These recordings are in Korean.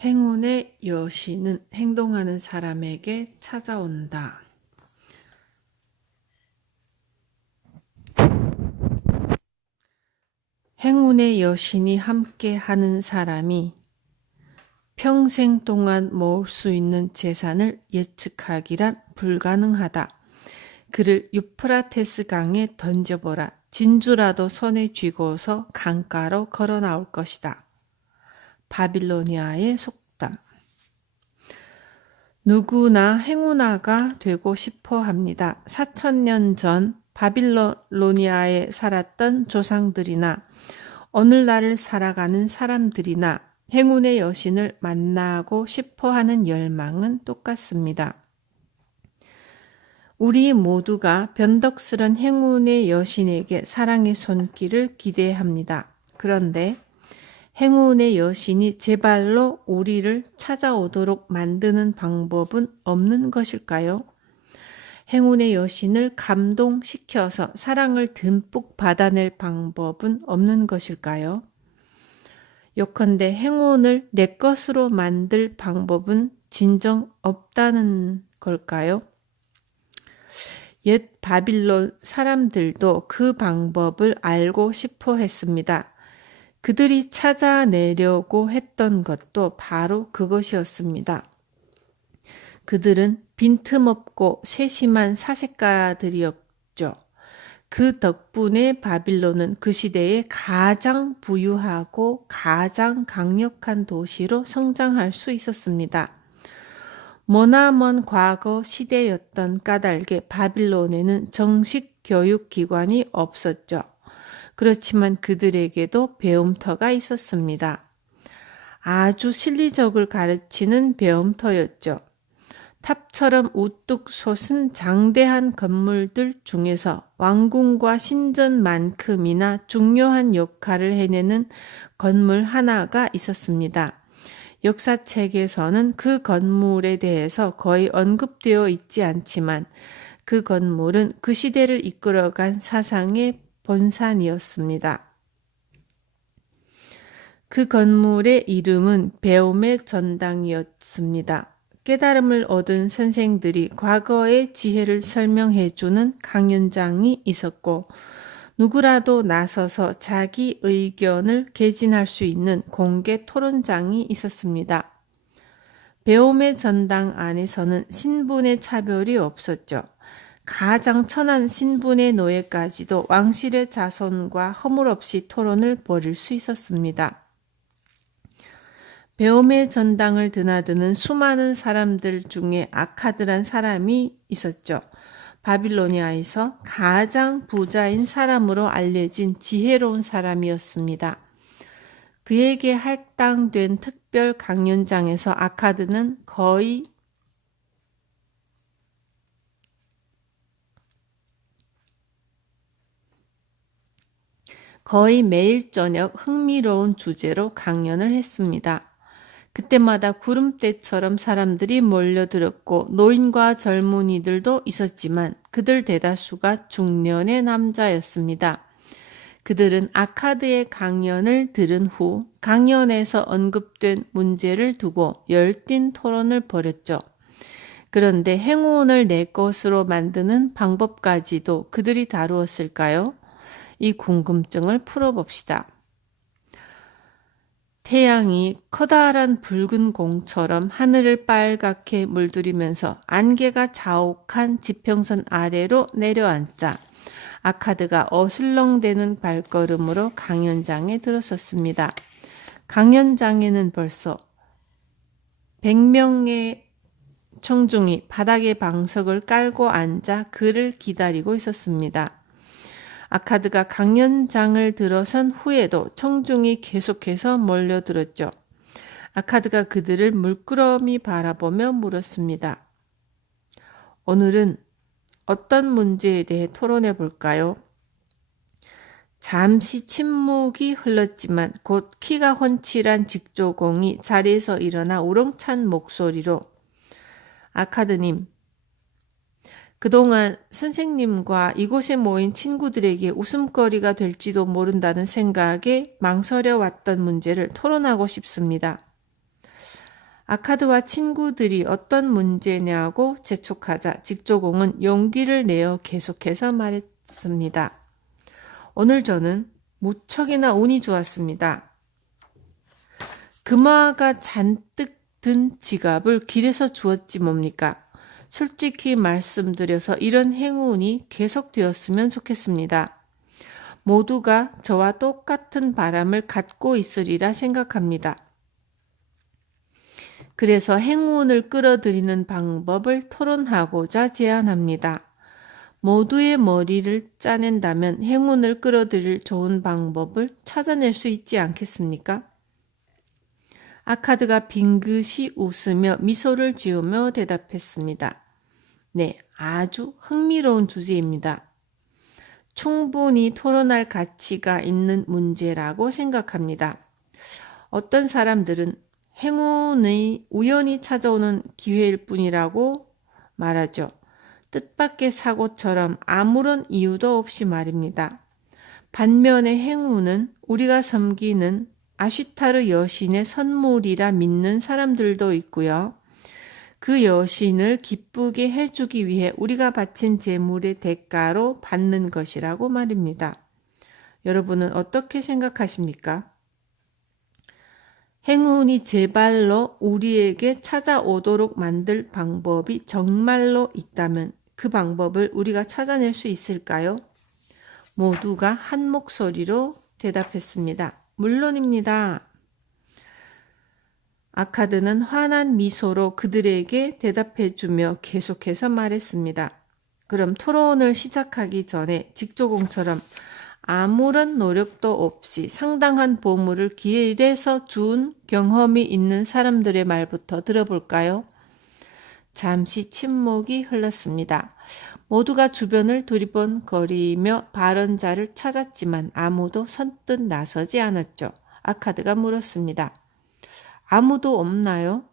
행운의 여신은 행동하는 사람에게 찾아온다. 행운의 여신이 함께 하는 사람이 평생 동안 모을 수 있는 재산을 예측하기란 불가능하다. 그를 유프라테스 강에 던져보라. 진주라도 손에 쥐고서 강가로 걸어 나올 것이다. 바빌로니아의 속담. 누구나 행운아가 되고 싶어 합니다. 4,000년 전 바빌로니아에 살았던 조상들이나 오늘날을 살아가는 사람들이나 행운의 여신을 만나고 싶어 하는 열망은 똑같습니다. 우리 모두가 변덕스런 행운의 여신에게 사랑의 손길을 기대합니다. 그런데 행운의 여신이 제발로 우리를 찾아오도록 만드는 방법은 없는 것일까요? 행운의 여신을 감동시켜서 사랑을 듬뿍 받아낼 방법은 없는 것일까요? 요컨대 행운을 내 것으로 만들 방법은 진정 없다는 걸까요? 옛 바빌론 사람들도 그 방법을 알고 싶어 했습니다. 그들이 찾아내려고 했던 것도 바로 그것이었습니다. 그들은 빈틈없고 세심한 사색가들이었죠. 그 덕분에 바빌론은 그 시대에 가장 부유하고 가장 강력한 도시로 성장할 수 있었습니다. 머나먼 과거 시대였던 까닭에 바빌론에는 정식 교육기관이 없었죠. 그렇지만 그들에게도 배움터가 있었습니다. 아주 실리적을 가르치는 배움터였죠. 탑처럼 우뚝 솟은 장대한 건물들 중에서 왕궁과 신전만큼이나 중요한 역할을 해내는 건물 하나가 있었습니다. 역사책에서는 그 건물에 대해서 거의 언급되어 있지 않지만 그 건물은 그 시대를 이끌어간 사상의 본산이었습니다. 그 건물의 이름은 배움의 전당이었습니다. 깨달음을 얻은 선생들이 과거의 지혜를 설명해주는 강연장이 있었고 누구라도 나서서 자기 의견을 개진할 수 있는 공개 토론장이 있었습니다. 배움의 전당 안에서는 신분의 차별이 없었죠. 가장 천한 신분의 노예까지도 왕실의 자손과 허물없이 토론을 벌일 수 있었습니다. 배움의 전당을 드나드는 수많은 사람들 중에 아카드란 사람이 있었죠. 바빌로니아에서 가장 부자인 사람으로 알려진 지혜로운 사람이었습니다. 그에게 할당된 특별 강연장에서 아카드는 거의 매일 저녁 흥미로운 주제로 강연을 했습니다. 그때마다 구름대처럼 사람들이 몰려들었고 노인과 젊은이들도 있었지만 그들 대다수가 중년의 남자였습니다. 그들은 아카드의 강연을 들은 후 강연에서 언급된 문제를 두고 열띤 토론을 벌였죠. 그런데 행운을 내 것으로 만드는 방법까지도 그들이 다루었을까요? 이 궁금증을 풀어봅시다. 태양이 커다란 붉은 공처럼 하늘을 빨갛게 물들이면서 안개가 자욱한 지평선 아래로 내려앉자 아카드가 어슬렁대는 발걸음으로 강연장에 들어섰습니다. 강연장에는 벌써 100명의 청중이 바닥에 방석을 깔고 앉아 그를 기다리고 있었습니다. 아카드가 강연장을 들어선 후에도 청중이 계속해서 몰려들었죠. 아카드가 그들을 물끄러미 바라보며 물었습니다. 오늘은 어떤 문제에 대해 토론해 볼까요? 잠시 침묵이 흘렀지만 곧 키가 훤칠한 직조공이 자리에서 일어나 우렁찬 목소리로 아카드님, 그동안 선생님과 이곳에 모인 친구들에게 웃음거리가 될지도 모른다는 생각에 망설여 왔던 문제를 토론하고 싶습니다. 아카드와 친구들이 어떤 문제냐고 재촉하자 직조공은 용기를 내어 계속해서 말했습니다. 오늘 저는 무척이나 운이 좋았습니다. 금화가 잔뜩 든 지갑을 길에서 주었지 뭡니까? 솔직히 말씀드려서 이런 행운이 계속되었으면 좋겠습니다. 모두가 저와 똑같은 바람을 갖고 있으리라 생각합니다. 그래서 행운을 끌어들이는 방법을 토론하고자 제안합니다. 모두의 머리를 짜낸다면 행운을 끌어들일 좋은 방법을 찾아낼 수 있지 않겠습니까? 아카드가 빙긋이 웃으며 미소를 지으며 대답했습니다. 네, 아주 흥미로운 주제입니다. 충분히 토론할 가치가 있는 문제라고 생각합니다. 어떤 사람들은 행운이 우연히 찾아오는 기회일 뿐이라고 말하죠. 뜻밖의 사고처럼 아무런 이유도 없이 말입니다. 반면에 행운은 우리가 섬기는 아슈타르 여신의 선물이라 믿는 사람들도 있고요. 그 여신을 기쁘게 해주기 위해 우리가 바친 제물의 대가로 받는 것이라고 말입니다. 여러분은 어떻게 생각하십니까? 행운이 제 발로 우리에게 찾아오도록 만들 방법이 정말로 있다면 그 방법을 우리가 찾아낼 수 있을까요? 모두가 한 목소리로 대답했습니다. 물론입니다. 아카드는 환한 미소로 그들에게 대답해주며 계속해서 말했습니다. 그럼 토론을 시작하기 전에 직조공처럼 아무런 노력도 없이 상당한 보물을 길에서 준 경험이 있는 사람들의 말부터 들어볼까요? 잠시 침묵이 흘렀습니다. 모두가 주변을 두리번거리며 발언자를 찾았지만 아무도 선뜻 나서지 않았죠. 아카드가 물었습니다. 아무도 없나요?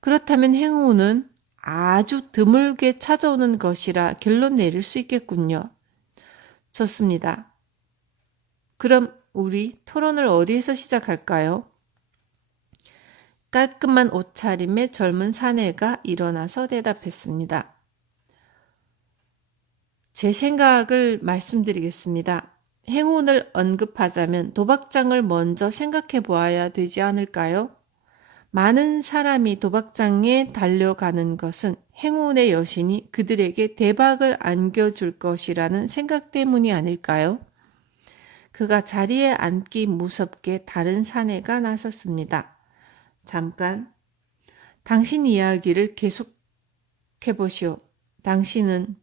그렇다면 행운은 아주 드물게 찾아오는 것이라 결론 내릴 수 있겠군요. 좋습니다. 그럼 우리 토론을 어디에서 시작할까요? 깔끔한 옷차림의 젊은 사내가 일어나서 대답했습니다. 제 생각을 말씀드리겠습니다. 행운을 언급하자면 도박장을 먼저 생각해 보아야 되지 않을까요? 많은 사람이 도박장에 달려가는 것은 행운의 여신이 그들에게 대박을 안겨줄 것이라는 생각 때문이 아닐까요? 그가 자리에 앉기 무섭게 다른 사내가 나섰습니다. 잠깐, 당신 이야기를 계속해 보시오. 당신은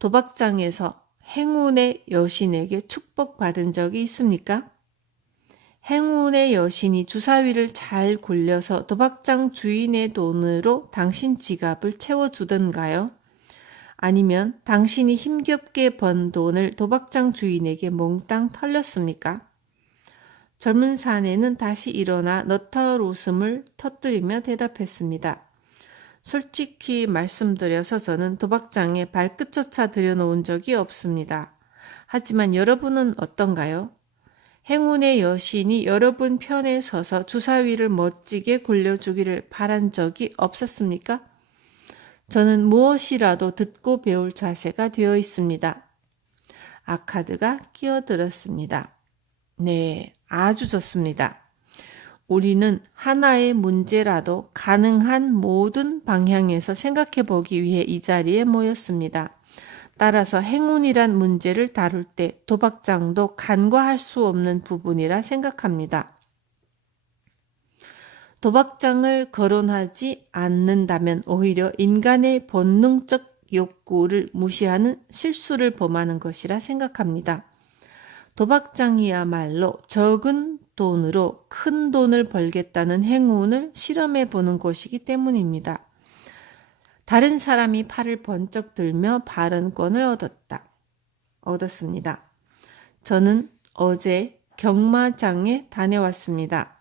도박장에서 행운의 여신에게 축복받은 적이 있습니까? 행운의 여신이 주사위를 잘 굴려서 도박장 주인의 돈으로 당신 지갑을 채워주던가요? 아니면 당신이 힘겹게 번 돈을 도박장 주인에게 몽땅 털렸습니까? 젊은 사내는 다시 일어나 너털 웃음을 터뜨리며 대답했습니다. 솔직히 말씀드려서 저는 도박장에 발끝조차 들여놓은 적이 없습니다. 하지만 여러분은 어떤가요? 행운의 여신이 여러분 편에 서서 주사위를 멋지게 굴려주기를 바란 적이 없었습니까? 저는 무엇이라도 듣고 배울 자세가 되어 있습니다. 아카드가 끼어들었습니다. 네, 아주 좋습니다. 우리는 하나의 문제라도 가능한 모든 방향에서 생각해 보기 위해 이 자리에 모였습니다. 따라서 행운이란 문제를 다룰 때 도박장도 간과할 수 없는 부분이라 생각합니다. 도박장을 거론하지 않는다면 오히려 인간의 본능적 욕구를 무시하는 실수를 범하는 것이라 생각합니다. 도박장이야말로 적은 돈으로 큰 돈을 벌겠다는 행운을 실험해 보는 곳이기 때문입니다. 다른 사람이 팔을 번쩍 들며 발언권을 얻었습니다. 저는 어제 경마장에 다녀왔습니다.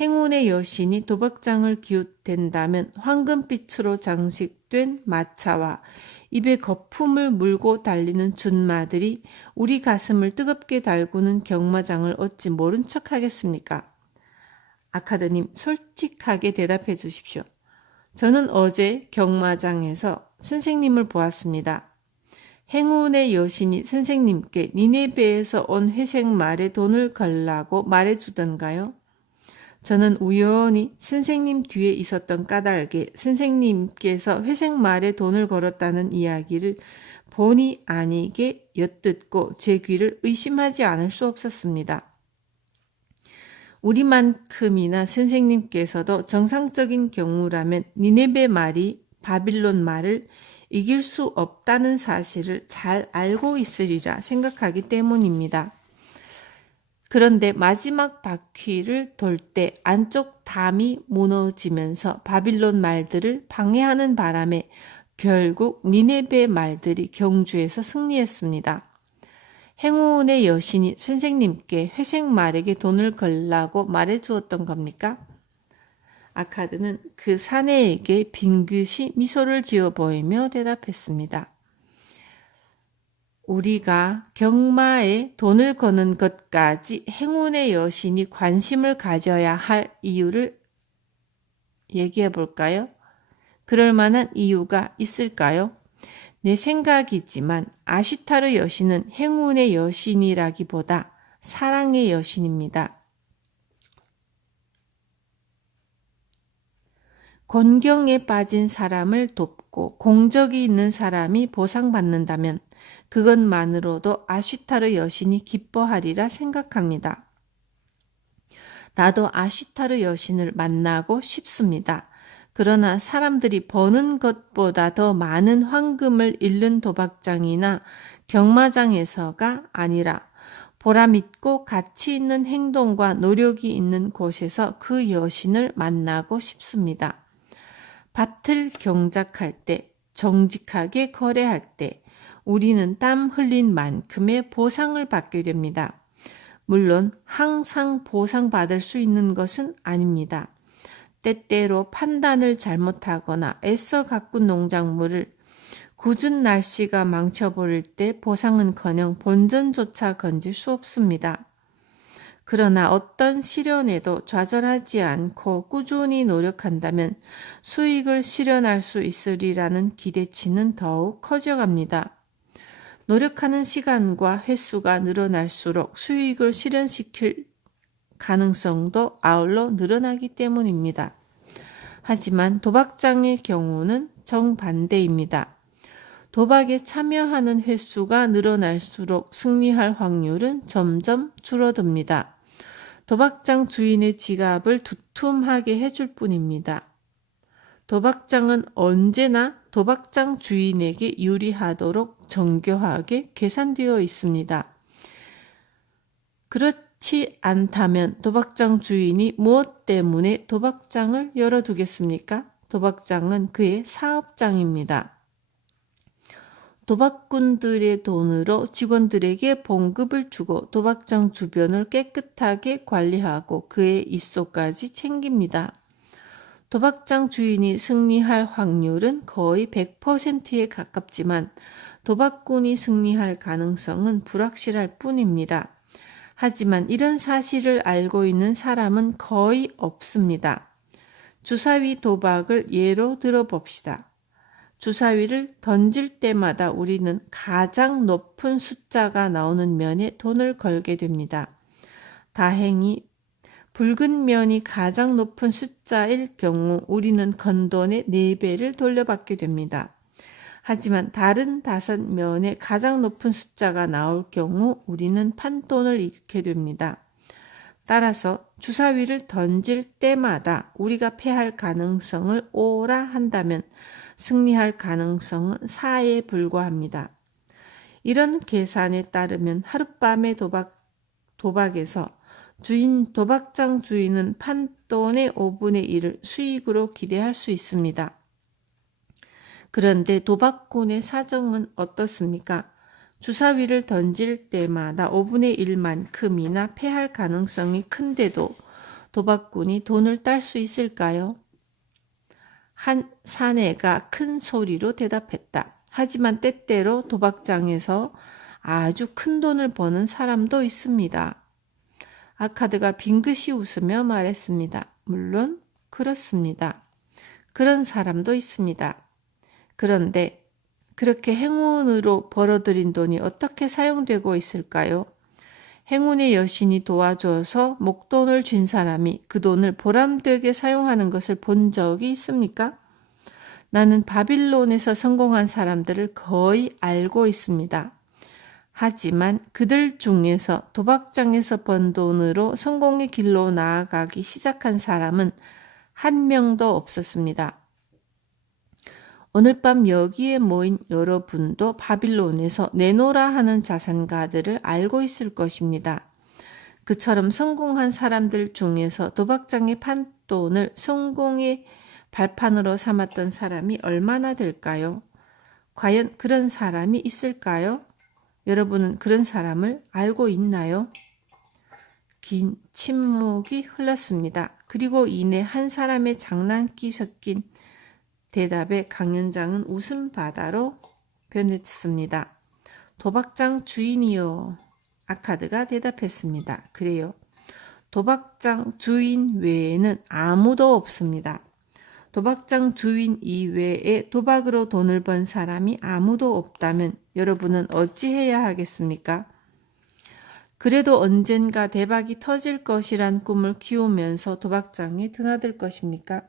행운의 여신이 도박장을 기웃댄다면 황금빛으로 장식된 마차와 입에 거품을 물고 달리는 준마들이 우리 가슴을 뜨겁게 달구는 경마장을 어찌 모른 척 하겠습니까? 아카드님, 솔직하게 대답해 주십시오. 저는 어제 경마장에서 선생님을 보았습니다. 행운의 여신이 선생님께 니네베에서 온 회색 말에 돈을 걸라고 말해주던가요? 저는 우연히 선생님 뒤에 있었던 까닭에 선생님께서 회색 말에 돈을 걸었다는 이야기를 본의 아니게 엿듣고 제 귀를 의심하지 않을 수 없었습니다. 우리만큼이나 선생님께서도 정상적인 경우라면 니네베 말이 바빌론 말을 이길 수 없다는 사실을 잘 알고 있으리라 생각하기 때문입니다. 그런데 마지막 바퀴를 돌 때 안쪽 담이 무너지면서 바빌론 말들을 방해하는 바람에 결국 니네베 말들이 경주에서 승리했습니다. 행운의 여신이 선생님께 회색 말에게 돈을 걸라고 말해주었던 겁니까? 아카드는 그 사내에게 빙긋이 미소를 지어 보이며 대답했습니다. 우리가 경마에 돈을 거는 것까지 행운의 여신이 관심을 가져야 할 이유를 얘기해 볼까요? 그럴 만한 이유가 있을까요? 내 생각이지만 아슈타르 여신은 행운의 여신이라기보다 사랑의 여신입니다. 곤경에 빠진 사람을 돕고 공적이 있는 사람이 보상받는다면 그것만으로도 아슈타르 여신이 기뻐하리라 생각합니다. 나도 아슈타르 여신을 만나고 싶습니다. 그러나 사람들이 버는 것보다 더 많은 황금을 잃는 도박장이나 경마장에서가 아니라 보람있고 가치 있는 행동과 노력이 있는 곳에서 그 여신을 만나고 싶습니다. 밭을 경작할 때, 정직하게 거래할 때 우리는 땀 흘린 만큼의 보상을 받게 됩니다. 물론 항상 보상받을 수 있는 것은 아닙니다. 때때로 판단을 잘못하거나 애써 가꾼 농작물을 궂은 날씨가 망쳐버릴 때 보상은커녕 본전조차 건질 수 없습니다. 그러나 어떤 시련에도 좌절하지 않고 꾸준히 노력한다면 수익을 실현할 수 있으리라는 기대치는 더욱 커져갑니다. 노력하는 시간과 횟수가 늘어날수록 수익을 실현시킬 가능성도 아울러 늘어나기 때문입니다. 하지만 도박장의 경우는 정반대입니다. 도박에 참여하는 횟수가 늘어날수록 승리할 확률은 점점 줄어듭니다. 도박장 주인의 지갑을 두툼하게 해줄 뿐입니다. 도박장은 언제나 도박장 주인에게 유리하도록 정교하게 계산되어 있습니다. 그렇지 않다면 도박장 주인이 무엇 때문에 도박장을 열어두겠습니까? 도박장은 그의 사업장입니다. 도박꾼들의 돈으로 직원들에게 봉급을 주고 도박장 주변을 깨끗하게 관리하고 그의 입소까지 챙깁니다. 도박장 주인이 승리할 확률은 거의 100%에 가깝지만 도박꾼이 승리할 가능성은 불확실할 뿐입니다. 하지만 이런 사실을 알고 있는 사람은 거의 없습니다. 주사위 도박을 예로 들어봅시다. 주사위를 던질 때마다 우리는 가장 높은 숫자가 나오는 면에 돈을 걸게 됩니다. 다행히 붉은 면이 가장 높은 숫자일 경우 우리는 건 돈의 4배를 돌려받게 됩니다. 하지만 다른 5면에 가장 높은 숫자가 나올 경우 우리는 판돈을 잃게 됩니다. 따라서 주사위를 던질 때마다 우리가 패할 가능성을 오라 한다면 승리할 가능성은 4에 불과합니다. 이런 계산에 따르면 하룻밤의 도박에서 도박장 주인은 판돈의 5분의 1을 수익으로 기대할 수 있습니다. 그런데 도박꾼의 사정은 어떻습니까? 주사위를 던질 때마다 5분의 1만큼이나 패할 가능성이 큰데도 도박꾼이 돈을 딸 수 있을까요? 한 사내가 큰 소리로 대답했다. 하지만 때때로 도박장에서 아주 큰 돈을 버는 사람도 있습니다. 아카드가 빙긋이 웃으며 말했습니다. 물론 그렇습니다. 그런 사람도 있습니다. 그런데 그렇게 행운으로 벌어들인 돈이 어떻게 사용되고 있을까요? 행운의 여신이 도와줘서 목돈을 쥔 사람이 그 돈을 보람되게 사용하는 것을 본 적이 있습니까? 나는 바빌론에서 성공한 사람들을 거의 알고 있습니다. 하지만 그들 중에서 도박장에서 번 돈으로 성공의 길로 나아가기 시작한 사람은 한 명도 없었습니다. 오늘 밤 여기에 모인 여러분도 바빌론에서 내노라 하는 자산가들을 알고 있을 것입니다. 그처럼 성공한 사람들 중에서 도박장의 판돈을 성공의 발판으로 삼았던 사람이 얼마나 될까요? 과연 그런 사람이 있을까요? 여러분은 그런 사람을 알고 있나요? 긴 침묵이 흘렀습니다. 그리고 이내 한 사람의 장난기 섞인 대답에 강연장은 웃음바다로 변했습니다. 도박장 주인이요. 아카드가 대답했습니다. 그래요. 도박장 주인 외에는 아무도 없습니다. 도박장 주인 이외에 도박으로 돈을 번 사람이 아무도 없다면 여러분은 어찌해야 하겠습니까? 그래도 언젠가 대박이 터질 것이란 꿈을 키우면서 도박장에 드나들 것입니까?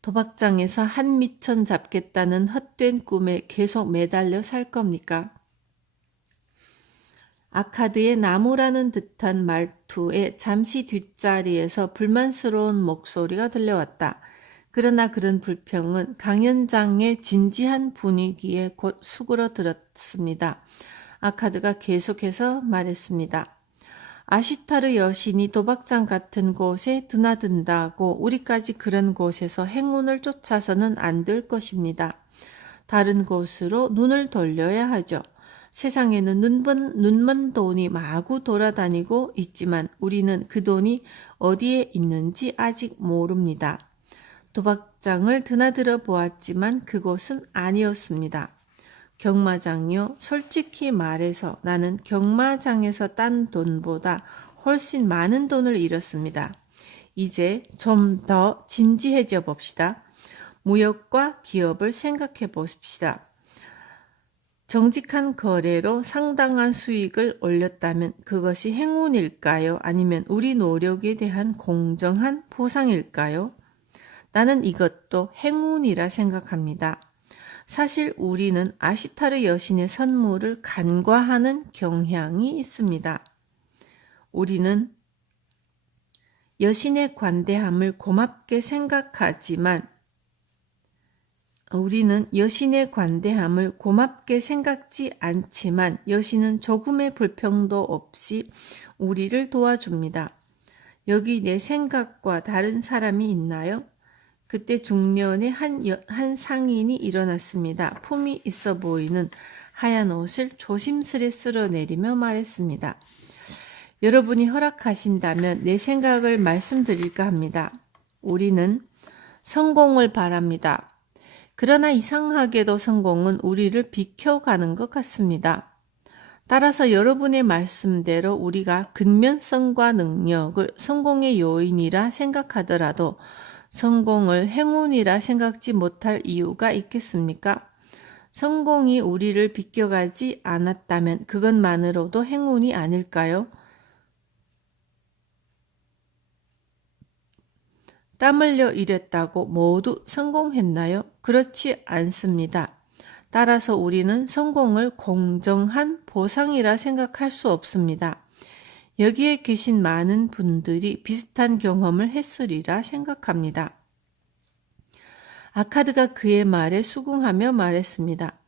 도박장에서 한 미천 잡겠다는 헛된 꿈에 계속 매달려 살 겁니까? 아카드의 나무라는 듯한 말투에 잠시 뒷자리에서 불만스러운 목소리가 들려왔다. 그러나 그런 불평은 강연장의 진지한 분위기에 곧 수그러들었습니다. 아카드가 계속해서 말했습니다. 아시타르 여신이 도박장 같은 곳에 드나든다고 우리까지 그런 곳에서 행운을 쫓아서는 안 될 것입니다. 다른 곳으로 눈을 돌려야 하죠. 세상에는 눈먼 돈이 마구 돌아다니고 있지만 우리는 그 돈이 어디에 있는지 아직 모릅니다. 도박장을 드나들어 보았지만 그곳은 아니었습니다. 경마장이요. 솔직히 말해서 나는 경마장에서 딴 돈보다 훨씬 많은 돈을 잃었습니다. 이제 좀 더 진지해져 봅시다. 무역과 기업을 생각해 보십시다. 정직한 거래로 상당한 수익을 올렸다면 그것이 행운일까요? 아니면 우리 노력에 대한 공정한 보상일까요? 나는 이것도 행운이라 생각합니다. 사실 우리는 아시타르 여신의 선물을 간과하는 경향이 있습니다. 우리는 여신의 관대함을 고맙게 생각하지만 생각지 않지만 여신은 조금의 불평도 없이 우리를 도와줍니다. 여기 내 생각과 다른 사람이 있나요? 그때 중년의 한 상인이 일어났습니다. 품이 있어 보이는 하얀 옷을 조심스레 쓸어내리며 말했습니다. 여러분이 허락하신다면 내 생각을 말씀드릴까 합니다. 우리는 성공을 바랍니다. 그러나 이상하게도 성공은 우리를 비켜가는 것 같습니다. 따라서 여러분의 말씀대로 우리가 근면성과 능력을 성공의 요인이라 생각하더라도 성공을 행운이라 생각지 못할 이유가 있겠습니까? 성공이 우리를 비껴가지 않았다면 그것만으로도 행운이 아닐까요? 땀 흘려 일했다고 모두 성공했나요? 그렇지 않습니다. 따라서 우리는 성공을 공정한 보상이라 생각할 수 없습니다. 여기에 계신 많은 분들이 비슷한 경험을 했으리라 생각합니다. 아카드가 그의 말에 수긍하며 말했습니다.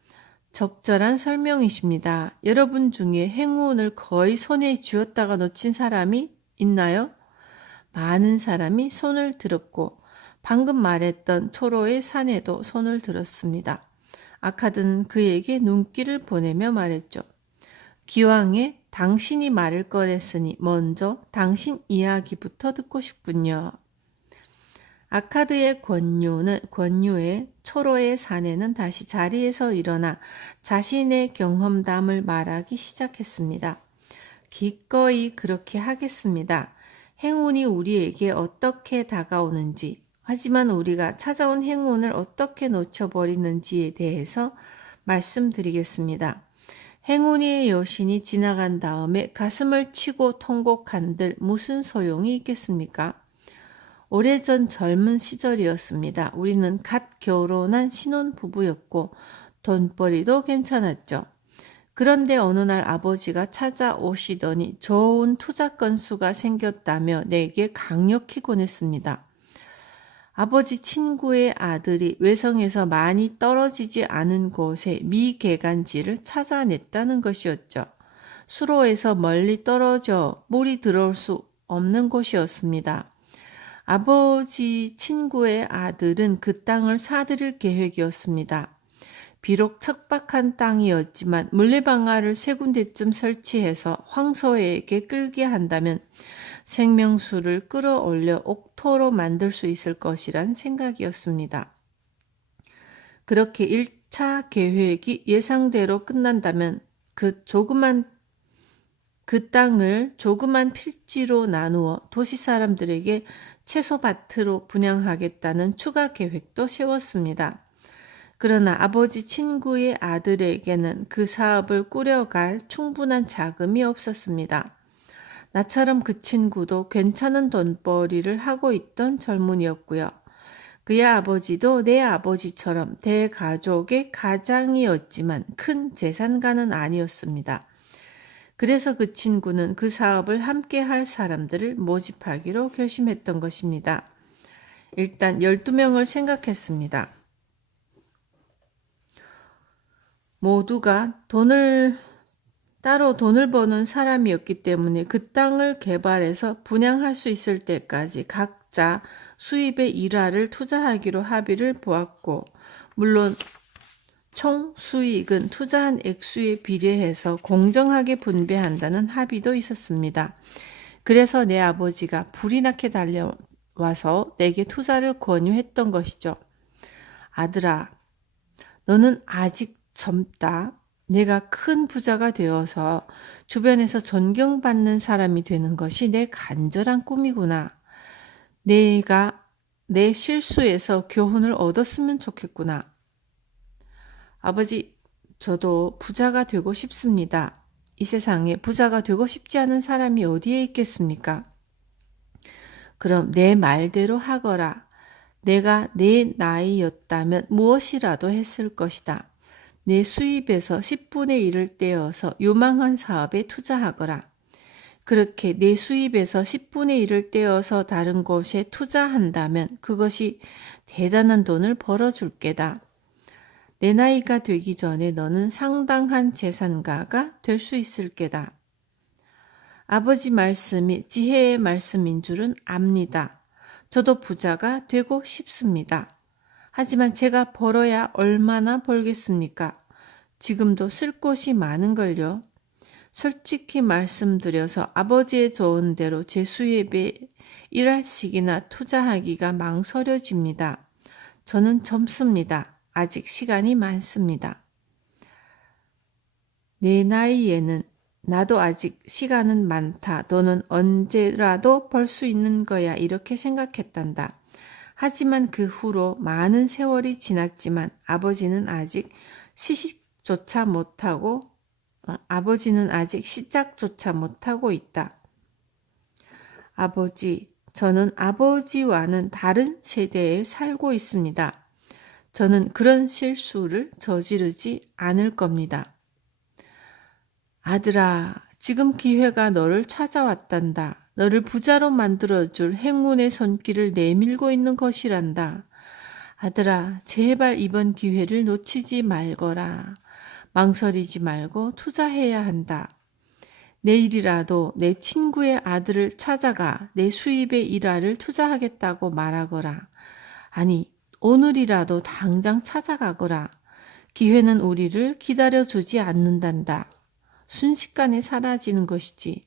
적절한 설명이십니다. 여러분 중에 행운을 거의 손에 쥐었다가 놓친 사람이 있나요? 많은 사람이 손을 들었고 방금 말했던 초로의 사내도 손을 들었습니다. 아카드는 그에게 눈길을 보내며 말했죠. 기왕에 당신이 말을 꺼냈으니 먼저 당신 이야기부터 듣고 싶군요. 아카드의 권유의 초로의 사내는 다시 자리에서 일어나 자신의 경험담을 말하기 시작했습니다. 기꺼이 그렇게 하겠습니다. 행운이 우리에게 어떻게 다가오는지, 하지만 우리가 찾아온 행운을 어떻게 놓쳐버리는지에 대해서 말씀드리겠습니다. 행운의 여신이 지나간 다음에 가슴을 치고 통곡한들 무슨 소용이 있겠습니까? 오래전 젊은 시절이었습니다. 우리는 갓 결혼한 신혼부부였고 돈벌이도 괜찮았죠. 그런데 어느 날 아버지가 찾아오시더니 좋은 투자 건수가 생겼다며 내게 강력히 권했습니다. 아버지 친구의 아들이 외성에서 많이 떨어지지 않은 곳에 미개간지를 찾아냈다는 것이었죠. 수로에서 멀리 떨어져 물이 들어올 수 없는 곳이었습니다. 아버지 친구의 아들은 그 땅을 사들일 계획이었습니다. 비록 척박한 땅이었지만 물레방아를 3군데쯤 설치해서 황소에게 끌게 한다면 생명수를 끌어올려 옥토로 만들 수 있을 것이란 생각이었습니다. 그렇게 1차 계획이 예상대로 끝난다면 그 땅을 조그만 필지로 나누어 도시 사람들에게 채소밭으로 분양하겠다는 추가 계획도 세웠습니다. 그러나 아버지 친구의 아들에게는 그 사업을 꾸려갈 충분한 자금이 없었습니다. 나처럼 그 친구도 괜찮은 돈벌이를 하고 있던 젊은이였고요. 그의 아버지도 내 아버지처럼 대가족의 가장이었지만 큰 재산가는 아니었습니다. 그래서 그 친구는 그 사업을 함께 할 사람들을 모집하기로 결심했던 것입니다. 일단 12명을 생각했습니다. 모두가 따로 돈을 버는 사람이었기 때문에 그 땅을 개발해서 분양할 수 있을 때까지 각자 수입의 일화를 투자하기로 합의를 보았고, 물론 총 수익은 투자한 액수에 비례해서 공정하게 분배한다는 합의도 있었습니다. 그래서 내 아버지가 불이 나게 달려와서 내게 투자를 권유했던 것이죠. 아들아, 너는 아직 젊다. 내가 큰 부자가 되어서 주변에서 존경받는 사람이 되는 것이 내 간절한 꿈이구나. 내가 내 실수에서 교훈을 얻었으면 좋겠구나. 아버지, 저도 부자가 되고 싶습니다. 이 세상에 부자가 되고 싶지 않은 사람이 어디에 있겠습니까? 그럼 내 말대로 하거라. 내가 내 나이였다면 무엇이라도 했을 것이다. 내 수입에서 10분의 1을 떼어서 유망한 사업에 투자하거라. 그렇게 내 수입에서 10분의 1을 떼어서 다른 곳에 투자한다면 그것이 대단한 돈을 벌어줄 게다. 내 나이가 되기 전에 너는 상당한 재산가가 될 수 있을 게다. 아버지 말씀이 지혜의 말씀인 줄은 압니다. 저도 부자가 되고 싶습니다. 하지만 제가 벌어야 얼마나 벌겠습니까? 지금도 쓸 곳이 많은걸요. 솔직히 말씀드려서 아버지의 좋은 대로 제 수입에 1알씩이나 투자하기가 망설여집니다. 저는 젊습니다. 아직 시간이 많습니다. 내 나이에는 나도 아직 시간은 많다. 너는 언제라도 벌 수 있는 거야. 이렇게 생각했단다. 하지만 그 후로 많은 세월이 지났지만 아버지는 아직 시작조차 못하고 있다. 아버지, 저는 아버지와는 다른 세대에 살고 있습니다. 저는 그런 실수를 저지르지 않을 겁니다. 아들아, 지금 기회가 너를 찾아왔단다. 너를 부자로 만들어줄 행운의 손길을 내밀고 있는 것이란다. 아들아, 제발 이번 기회를 놓치지 말거라. 망설이지 말고 투자해야 한다. 내일이라도 내 친구의 아들을 찾아가 내 수입의 일화를 투자하겠다고 말하거라. 아니, 오늘이라도 당장 찾아가거라. 기회는 우리를 기다려주지 않는단다. 순식간에 사라지는 것이지.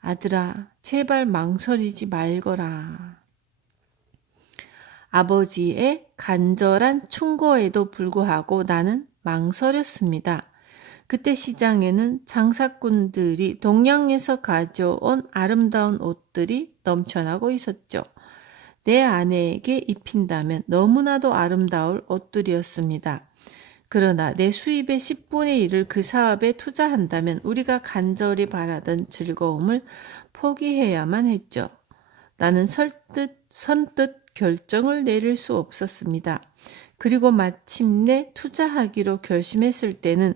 아들아, 제발 망설이지 말거라. 아버지의 간절한 충고에도 불구하고 나는 망설였습니다. 그때 시장에는 장사꾼들이 동양에서 가져온 아름다운 옷들이 넘쳐나고 있었죠. 내 아내에게 입힌다면 너무나도 아름다울 옷들이었습니다. 그러나 내 수입의 10분의 1을 그 사업에 투자한다면 우리가 간절히 바라던 즐거움을 포기해야만 했죠. 나는 선뜻 결정을 내릴 수 없었습니다. 그리고 마침내 투자하기로 결심했을 때는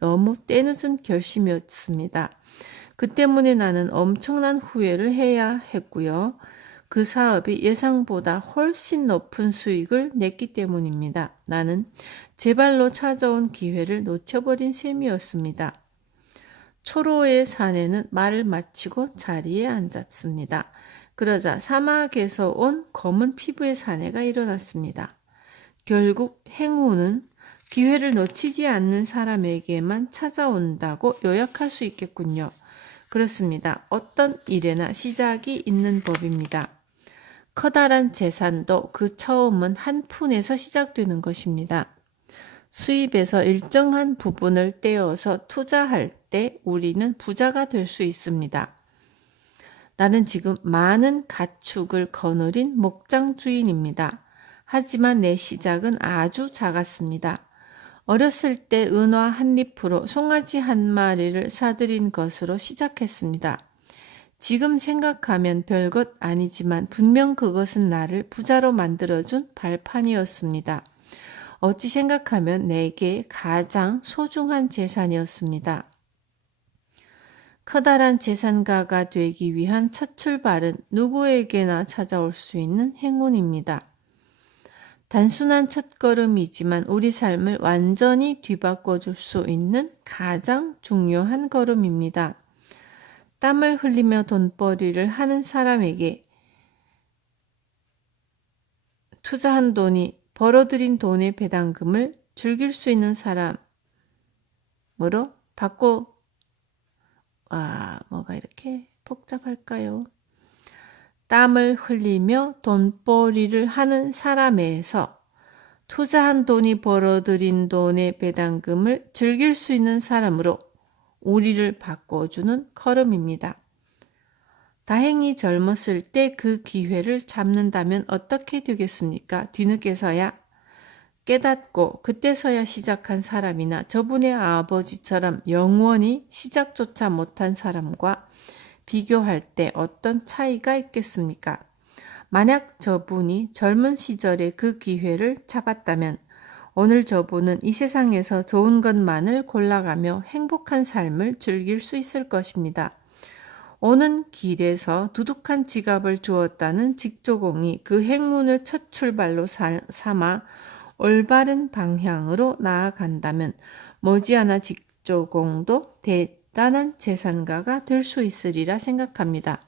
너무 때늦은 결심이었습니다. 그 때문에 나는 엄청난 후회를 해야 했고요. 그 사업이 예상보다 훨씬 높은 수익을 냈기 때문입니다. 나는 제 발로 찾아온 기회를 놓쳐버린 셈이었습니다. 초로의 사내는 말을 마치고 자리에 앉았습니다. 그러자 사막에서 온 검은 피부의 사내가 일어났습니다. 결국 행운은 기회를 놓치지 않는 사람에게만 찾아온다고 요약할 수 있겠군요. 그렇습니다. 어떤 일에나 시작이 있는 법입니다. 커다란 재산도 그 처음은 한 푼에서 시작되는 것입니다. 수입에서 일정한 부분을 떼어서 투자할 때 우리는 부자가 될 수 있습니다. 나는 지금 많은 가축을 거느린 목장 주인입니다. 하지만 내 시작은 아주 작았습니다. 어렸을 때 은화 한 잎으로 송아지 한 마리를 사들인 것으로 시작했습니다. 지금 생각하면 별것 아니지만 분명 그것은 나를 부자로 만들어준 발판이었습니다. 어찌 생각하면 내게 가장 소중한 재산이었습니다. 커다란 재산가가 되기 위한 첫 출발은 누구에게나 찾아올 수 있는 행운입니다. 단순한 첫걸음이지만 우리 삶을 완전히 뒤바꿔줄 수 있는 가장 중요한 걸음입니다. 땀을 흘리며 돈벌이를 하는 사람에게 투자한 돈이 벌어들인 돈의 배당금을 즐길 수 있는 사람으로 뭐가 이렇게 복잡할까요? 땀을 흘리며 돈벌이를 하는 사람에서 투자한 돈이 벌어들인 돈의 배당금을 즐길 수 있는 사람으로 우리를 바꿔주는 걸음입니다. 다행히 젊었을 때 그 기회를 잡는다면 어떻게 되겠습니까? 뒤늦게서야 깨닫고 그때서야 시작한 사람이나 저분의 아버지처럼 영원히 시작조차 못한 사람과 비교할 때 어떤 차이가 있겠습니까? 만약 저분이 젊은 시절에 그 기회를 잡았다면 오늘 저분은 이 세상에서 좋은 것만을 골라가며 행복한 삶을 즐길 수 있을 것입니다. 오는 길에서 두둑한 지갑을 주었다는 직조공이 그 행운을 첫 출발로 삼아 올바른 방향으로 나아간다면 머지않아 직조공도 대단한 재산가가 될 수 있으리라 생각합니다.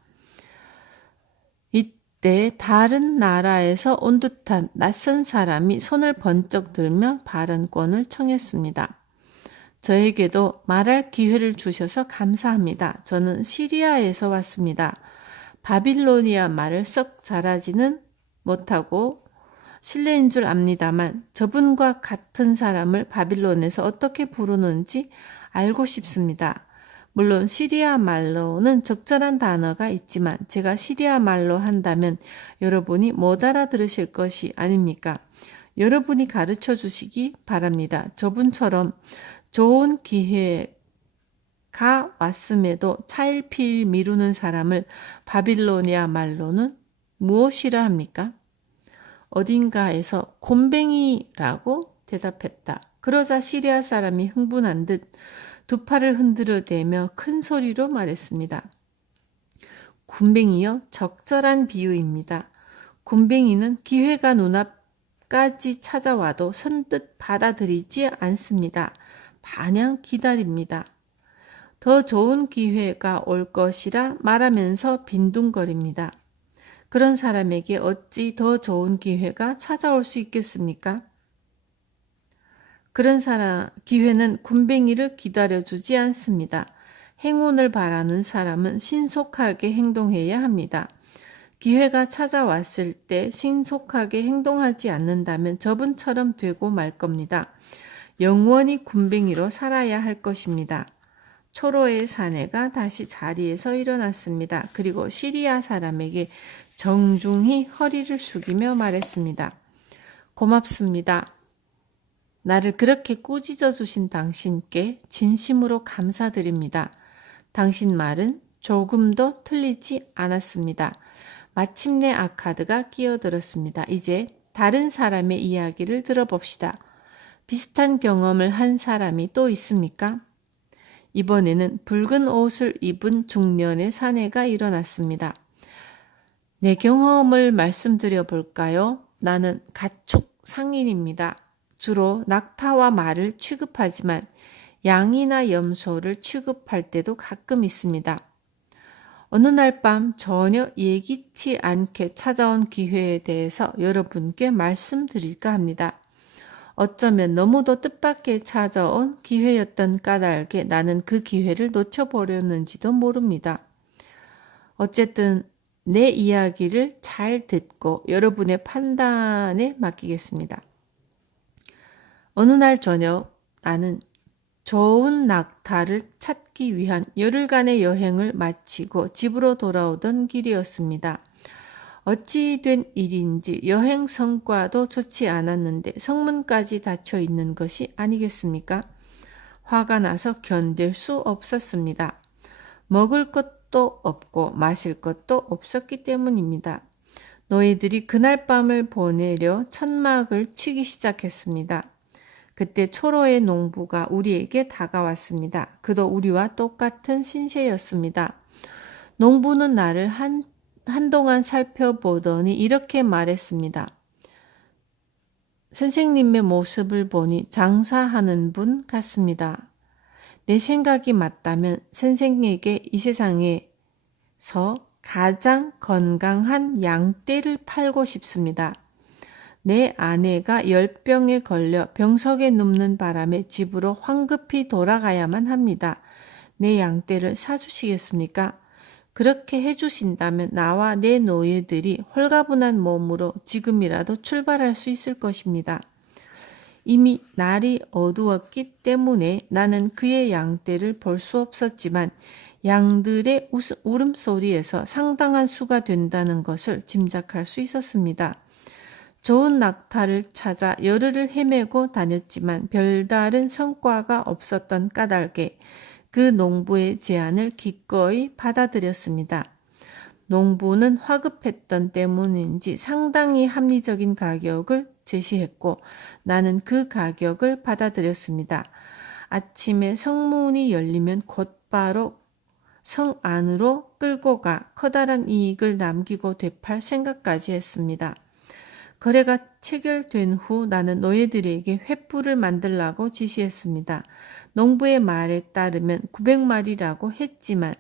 이때 다른 나라에서 온 듯한 낯선 사람이 손을 번쩍 들며 발언권을 청했습니다. 저에게도 말할 기회를 주셔서 감사합니다. 저는 시리아에서 왔습니다. 바빌로니아 말을 썩 잘하지는 못하고 실례인 줄 압니다만 저분과 같은 사람을 바빌론에서 어떻게 부르는지 알고 싶습니다. 물론 시리아 말로는 적절한 단어가 있지만 제가 시리아 말로 한다면 여러분이 못 알아들으실 것이 아닙니까? 여러분이 가르쳐 주시기 바랍니다. 저분처럼 좋은 기회가 왔음에도 차일피일 미루는 사람을 바빌로니아 말로는 무엇이라 합니까? 어딘가에서 곰뱅이라고 대답했다. 그러자 시리아 사람이 흥분한 듯 두 팔을 흔들어대며 큰 소리로 말했습니다. 곰뱅이요? 적절한 비유입니다. 곰뱅이는 기회가 눈앞까지 찾아와도 선뜻 받아들이지 않습니다. 마냥 기다립니다. 더 좋은 기회가 올 것이라 말하면서 빈둥거립니다. 그런 사람에게 어찌 더 좋은 기회가 찾아올 수 있겠습니까? 그런 기회는 굼벵이를 기다려주지 않습니다. 행운을 바라는 사람은 신속하게 행동해야 합니다. 기회가 찾아왔을 때 신속하게 행동하지 않는다면 저분처럼 되고 말 겁니다. 영원히 군뱅이로 살아야 할 것입니다. 초로의 사내가 다시 자리에서 일어났습니다. 그리고 시리아 사람에게 정중히 허리를 숙이며 말했습니다. 고맙습니다. 나를 그렇게 꾸짖어 주신 당신께 진심으로 감사드립니다. 당신 말은 조금도 틀리지 않았습니다. 마침내 아카드가 끼어들었습니다. 이제 다른 사람의 이야기를 들어봅시다. 비슷한 경험을 한 사람이 또 있습니까? 이번에는 붉은 옷을 입은 중년의 사내가 일어났습니다. 내 경험을 말씀드려 볼까요? 나는 가축 상인입니다. 주로 낙타와 말을 취급하지만 양이나 염소를 취급할 때도 가끔 있습니다. 어느 날 밤 전혀 예기치 않게 찾아온 기회에 대해서 여러분께 말씀드릴까 합니다. 어쩌면 너무도 뜻밖의 찾아온 기회였던 까닭에 나는 그 기회를 놓쳐버렸는지도 모릅니다. 어쨌든 내 이야기를 잘 듣고 여러분의 판단에 맡기겠습니다. 어느 날 저녁 나는 좋은 낙타를 찾기 위한 열흘간의 여행을 마치고 집으로 돌아오던 길이었습니다. 어찌 된 일인지 여행 성과도 좋지 않았는데 성문까지 닫혀 있는 것이 아니겠습니까? 화가 나서 견딜 수 없었습니다. 먹을 것도 없고 마실 것도 없었기 때문입니다. 노예들이 그날 밤을 보내려 천막을 치기 시작했습니다. 그때 초로의 농부가 우리에게 다가왔습니다. 그도 우리와 똑같은 신세였습니다. 농부는 나를 한동안 살펴보더니 이렇게 말했습니다. 선생님의 모습을 보니 장사하는 분 같습니다. 내 생각이 맞다면 선생에게 이 세상에서 가장 건강한 양떼를 팔고 싶습니다. 내 아내가 열병에 걸려 병석에 눕는 바람에 집으로 황급히 돌아가야만 합니다. 내 양떼를 사주시겠습니까? 그렇게 해주신다면 나와 내 노예들이 홀가분한 몸으로 지금이라도 출발할 수 있을 것입니다. 이미 날이 어두웠기 때문에 나는 그의 양떼를 볼 수 없었지만 양들의 울음소리에서 상당한 수가 된다는 것을 짐작할 수 있었습니다. 좋은 낙타를 찾아 열흘을 헤매고 다녔지만 별다른 성과가 없었던 까닭에 그 농부의 제안을 기꺼이 받아들였습니다. 농부는 화급했던 때문인지 상당히 합리적인 가격을 제시했고 나는 그 가격을 받아들였습니다. 아침에 성문이 열리면 곧바로 성 안으로 끌고 가 커다란 이익을 남기고 되팔 생각까지 했습니다. 거래가 체결된 후 나는 노예들에게 횃불을 만들라고 지시했습니다. 농부의 말에 따르면 900마리라고 했지만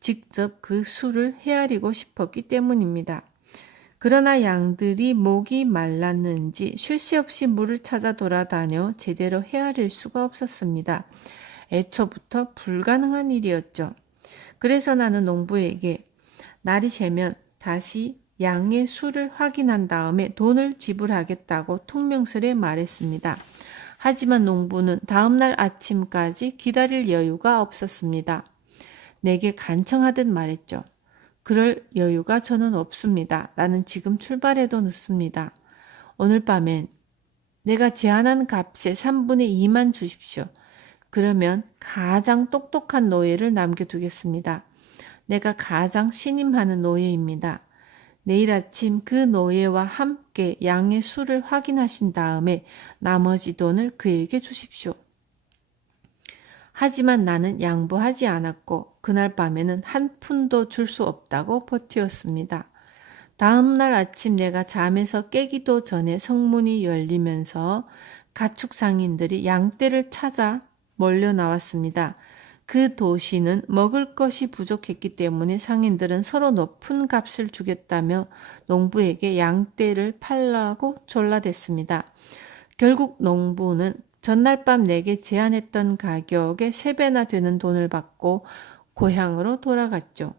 직접 그 수를 헤아리고 싶었기 때문입니다. 그러나 양들이 목이 말랐는지 쉴 새 없이 물을 찾아 돌아다녀 제대로 헤아릴 수가 없었습니다. 애초부터 불가능한 일이었죠. 그래서 나는 농부에게 날이 새면 다시 양의 수를 확인한 다음에 돈을 지불하겠다고 퉁명스레 말했습니다. 하지만 농부는 다음날 아침까지 기다릴 여유가 없었습니다. 내게 간청하듯 말했죠. 그럴 여유가 저는 없습니다. 나는 지금 출발해도 늦습니다. 오늘 밤엔 내가 제안한 값의 3분의 2만 주십시오. 그러면 가장 똑똑한 노예를 남겨두겠습니다. 내가 가장 신임하는 노예입니다. 내일 아침 그 노예와 함께 양의 수를 확인하신 다음에 나머지 돈을 그에게 주십시오. 하지만 나는 양보하지 않았고 그날 밤에는 한 푼도 줄 수 없다고 버티었습니다. 다음 날 아침 내가 잠에서 깨기도 전에 성문이 열리면서 가축 상인들이 양떼를 찾아 몰려 나왔습니다. 그 도시는 먹을 것이 부족했기 때문에 상인들은 서로 높은 값을 주겠다며 농부에게 양떼를 팔라고 졸라댔습니다. 결국 농부는 전날 밤 내게 제안했던 가격의 3배나 되는 돈을 받고 고향으로 돌아갔죠.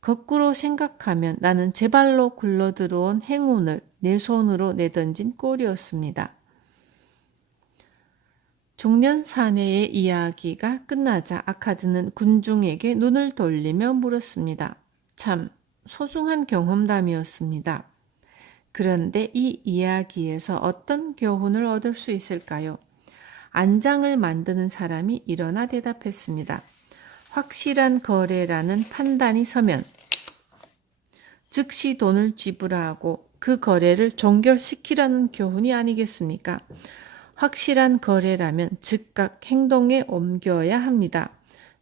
거꾸로 생각하면 나는 제 발로 굴러들어온 행운을 내 손으로 내던진 꼴이었습니다. 중년 사내의 이야기가 끝나자 아카드는 군중에게 눈을 돌리며 물었습니다. 참 소중한 경험담이었습니다. 그런데 이 이야기에서 어떤 교훈을 얻을 수 있을까요? 안장을 만드는 사람이 일어나 대답했습니다. 확실한 거래라는 판단이 서면 즉시 돈을 지불하고 그 거래를 종결시키라는 교훈이 아니겠습니까? 확실한 거래라면 즉각 행동에 옮겨야 합니다.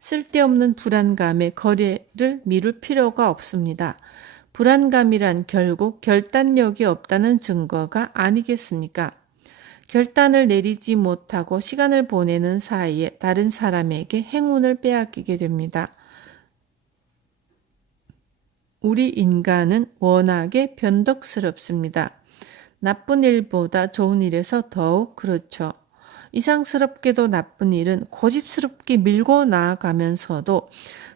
쓸데없는 불안감에 거래를 미룰 필요가 없습니다. 불안감이란 결국 결단력이 없다는 증거가 아니겠습니까? 결단을 내리지 못하고 시간을 보내는 사이에 다른 사람에게 행운을 빼앗기게 됩니다. 우리 인간은 워낙에 변덕스럽습니다. 나쁜 일보다 좋은 일에서 더욱 그렇죠. 이상스럽게도 나쁜 일은 고집스럽게 밀고 나아가면서도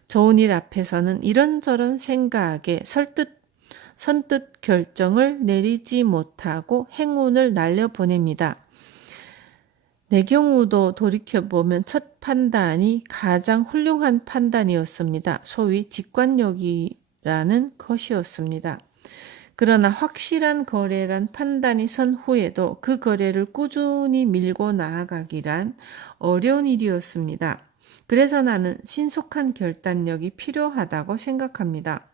좋은 일 앞에서는 이런저런 생각에 선뜻 결정을 내리지 못하고 행운을 날려보냅니다. 내 경우도 돌이켜보면 첫 판단이 가장 훌륭한 판단이었습니다. 소위 직관력이라는 것이었습니다. 그러나 확실한 거래란 판단이 선 후에도 그 거래를 꾸준히 밀고 나아가기란 어려운 일이었습니다. 그래서 나는 신속한 결단력이 필요하다고 생각합니다.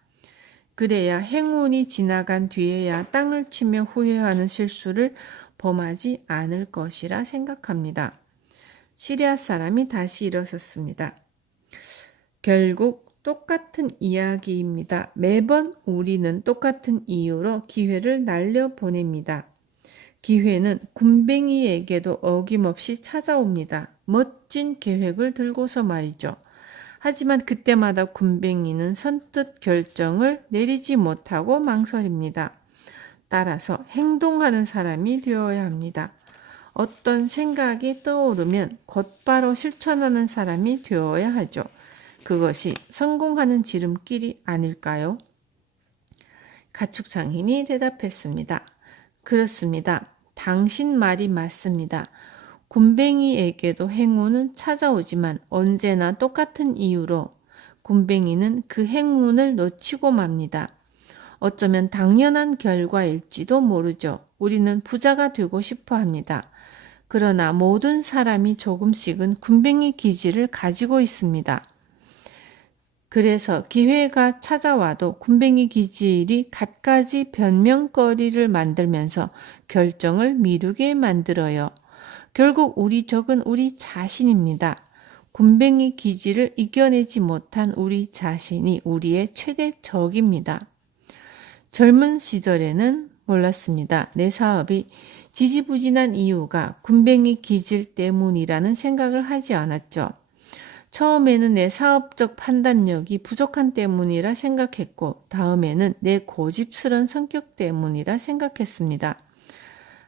그래야 행운이 지나간 뒤에야 땅을 치며 후회하는 실수를 범하지 않을 것이라 생각합니다. 시리아 사람이 다시 일어섰습니다. 결국 똑같은 이야기입니다. 매번 우리는 똑같은 이유로 기회를 날려보냅니다. 기회는 군뱅이에게도 어김없이 찾아옵니다. 멋진 계획을 들고서 말이죠. 하지만 그때마다 군뱅이는 선뜻 결정을 내리지 못하고 망설입니다. 따라서 행동하는 사람이 되어야 합니다. 어떤 생각이 떠오르면 곧바로 실천하는 사람이 되어야 하죠. 그것이 성공하는 지름길이 아닐까요? 가축상인이 대답했습니다. 그렇습니다. 당신 말이 맞습니다. 굼벵이에게도 행운은 찾아오지만 언제나 똑같은 이유로 굼벵이는 그 행운을 놓치고 맙니다. 어쩌면 당연한 결과일지도 모르죠. 우리는 부자가 되고 싶어 합니다. 그러나 모든 사람이 조금씩은 굼벵이 기질을 가지고 있습니다. 그래서 기회가 찾아와도 굼벵이 기질이 갖가지 변명거리를 만들면서 결정을 미루게 만들어요. 결국 우리 적은 우리 자신입니다. 굼벵이 기질을 이겨내지 못한 우리 자신이 우리의 최대 적입니다. 젊은 시절에는 몰랐습니다. 내 사업이 지지부진한 이유가 굼벵이 기질 때문이라는 생각을 하지 않았죠. 처음에는 내 사업적 판단력이 부족한 때문이라 생각했고 다음에는 내 고집스런 성격 때문이라 생각했습니다.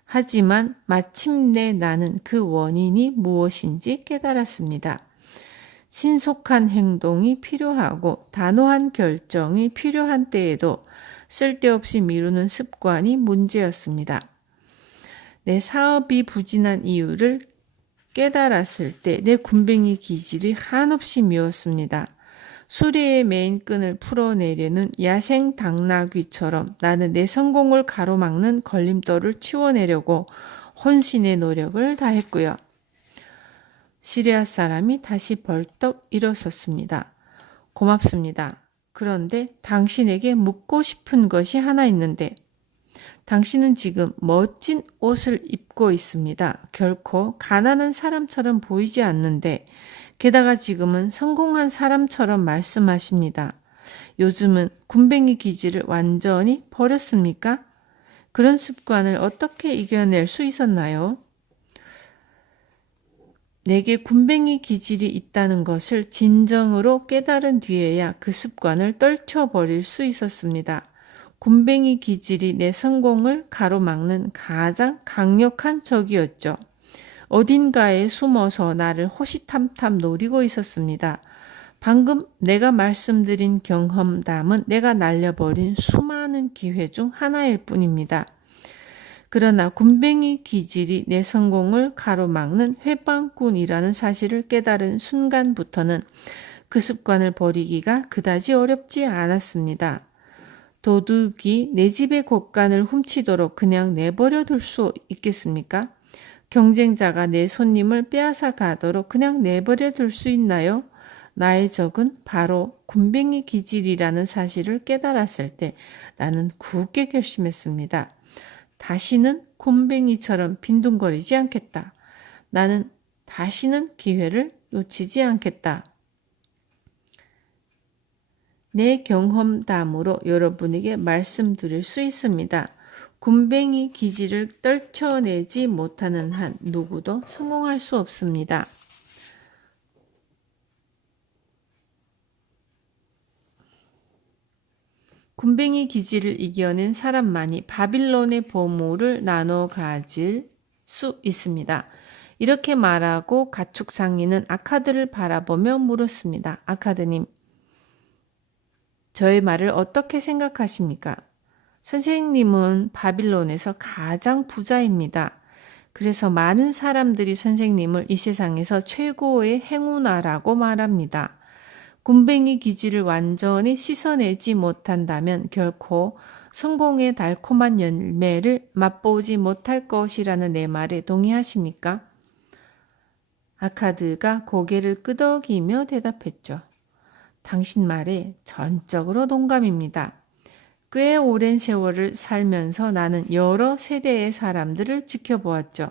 하지만 마침내 나는 그 원인이 무엇인지 깨달았습니다. 신속한 행동이 필요하고 단호한 결정이 필요한 때에도 쓸데없이 미루는 습관이 문제였습니다. 내 사업이 부진한 이유를 깨달았을 때 내 굼벵이 기질이 한없이 미웠습니다. 수레의 메인 끈을 풀어내려는 야생 당나귀처럼 나는 내 성공을 가로막는 걸림돌을 치워내려고 혼신의 노력을 다했고요. 시리아 사람이 다시 벌떡 일어섰습니다. 고맙습니다. 그런데 당신에게 묻고 싶은 것이 하나 있는데 당신은 지금 멋진 옷을 입고 있습니다. 결코 가난한 사람처럼 보이지 않는데 게다가 지금은 성공한 사람처럼 말씀하십니다. 요즘은 굼벵이 기질을 완전히 버렸습니까? 그런 습관을 어떻게 이겨낼 수 있었나요? 내게 굼벵이 기질이 있다는 것을 진정으로 깨달은 뒤에야 그 습관을 떨쳐버릴 수 있었습니다. 굼벵이 기질이 내 성공을 가로막는 가장 강력한 적이었죠. 어딘가에 숨어서 나를 호시탐탐 노리고 있었습니다. 방금 내가 말씀드린 경험담은 내가 날려버린 수많은 기회 중 하나일 뿐입니다. 그러나 굼벵이 기질이 내 성공을 가로막는 회방꾼이라는 사실을 깨달은 순간부터는 그 습관을 버리기가 그다지 어렵지 않았습니다. 도둑이 내 집의 곳간을 훔치도록 그냥 내버려 둘 수 있겠습니까? 경쟁자가 내 손님을 빼앗아 가도록 그냥 내버려 둘 수 있나요? 나의 적은 바로 굼벵이 기질이라는 사실을 깨달았을 때 나는 굳게 결심했습니다. 다시는 굼벵이처럼 빈둥거리지 않겠다. 나는 다시는 기회를 놓치지 않겠다. 내 경험담으로 여러분에게 말씀드릴 수 있습니다. 굼벵이 기질을 떨쳐내지 못하는 한 누구도 성공할 수 없습니다. 굼벵이 기질을 이겨낸 사람만이 바빌론의 보물을 나눠 가질 수 있습니다. 이렇게 말하고 가축 상인은 아카드를 바라보며 물었습니다. 아카드님, 저의 말을 어떻게 생각하십니까? 선생님은 바빌론에서 가장 부자입니다. 그래서 많은 사람들이 선생님을 이 세상에서 최고의 행운아라고 말합니다. 굼벵이 기질을 완전히 씻어내지 못한다면 결코 성공의 달콤한 열매를 맛보지 못할 것이라는 내 말에 동의하십니까? 아카드가 고개를 끄덕이며 대답했죠. 당신 말에 전적으로 동감입니다. 꽤 오랜 세월을 살면서 나는 여러 세대의 사람들을 지켜보았죠.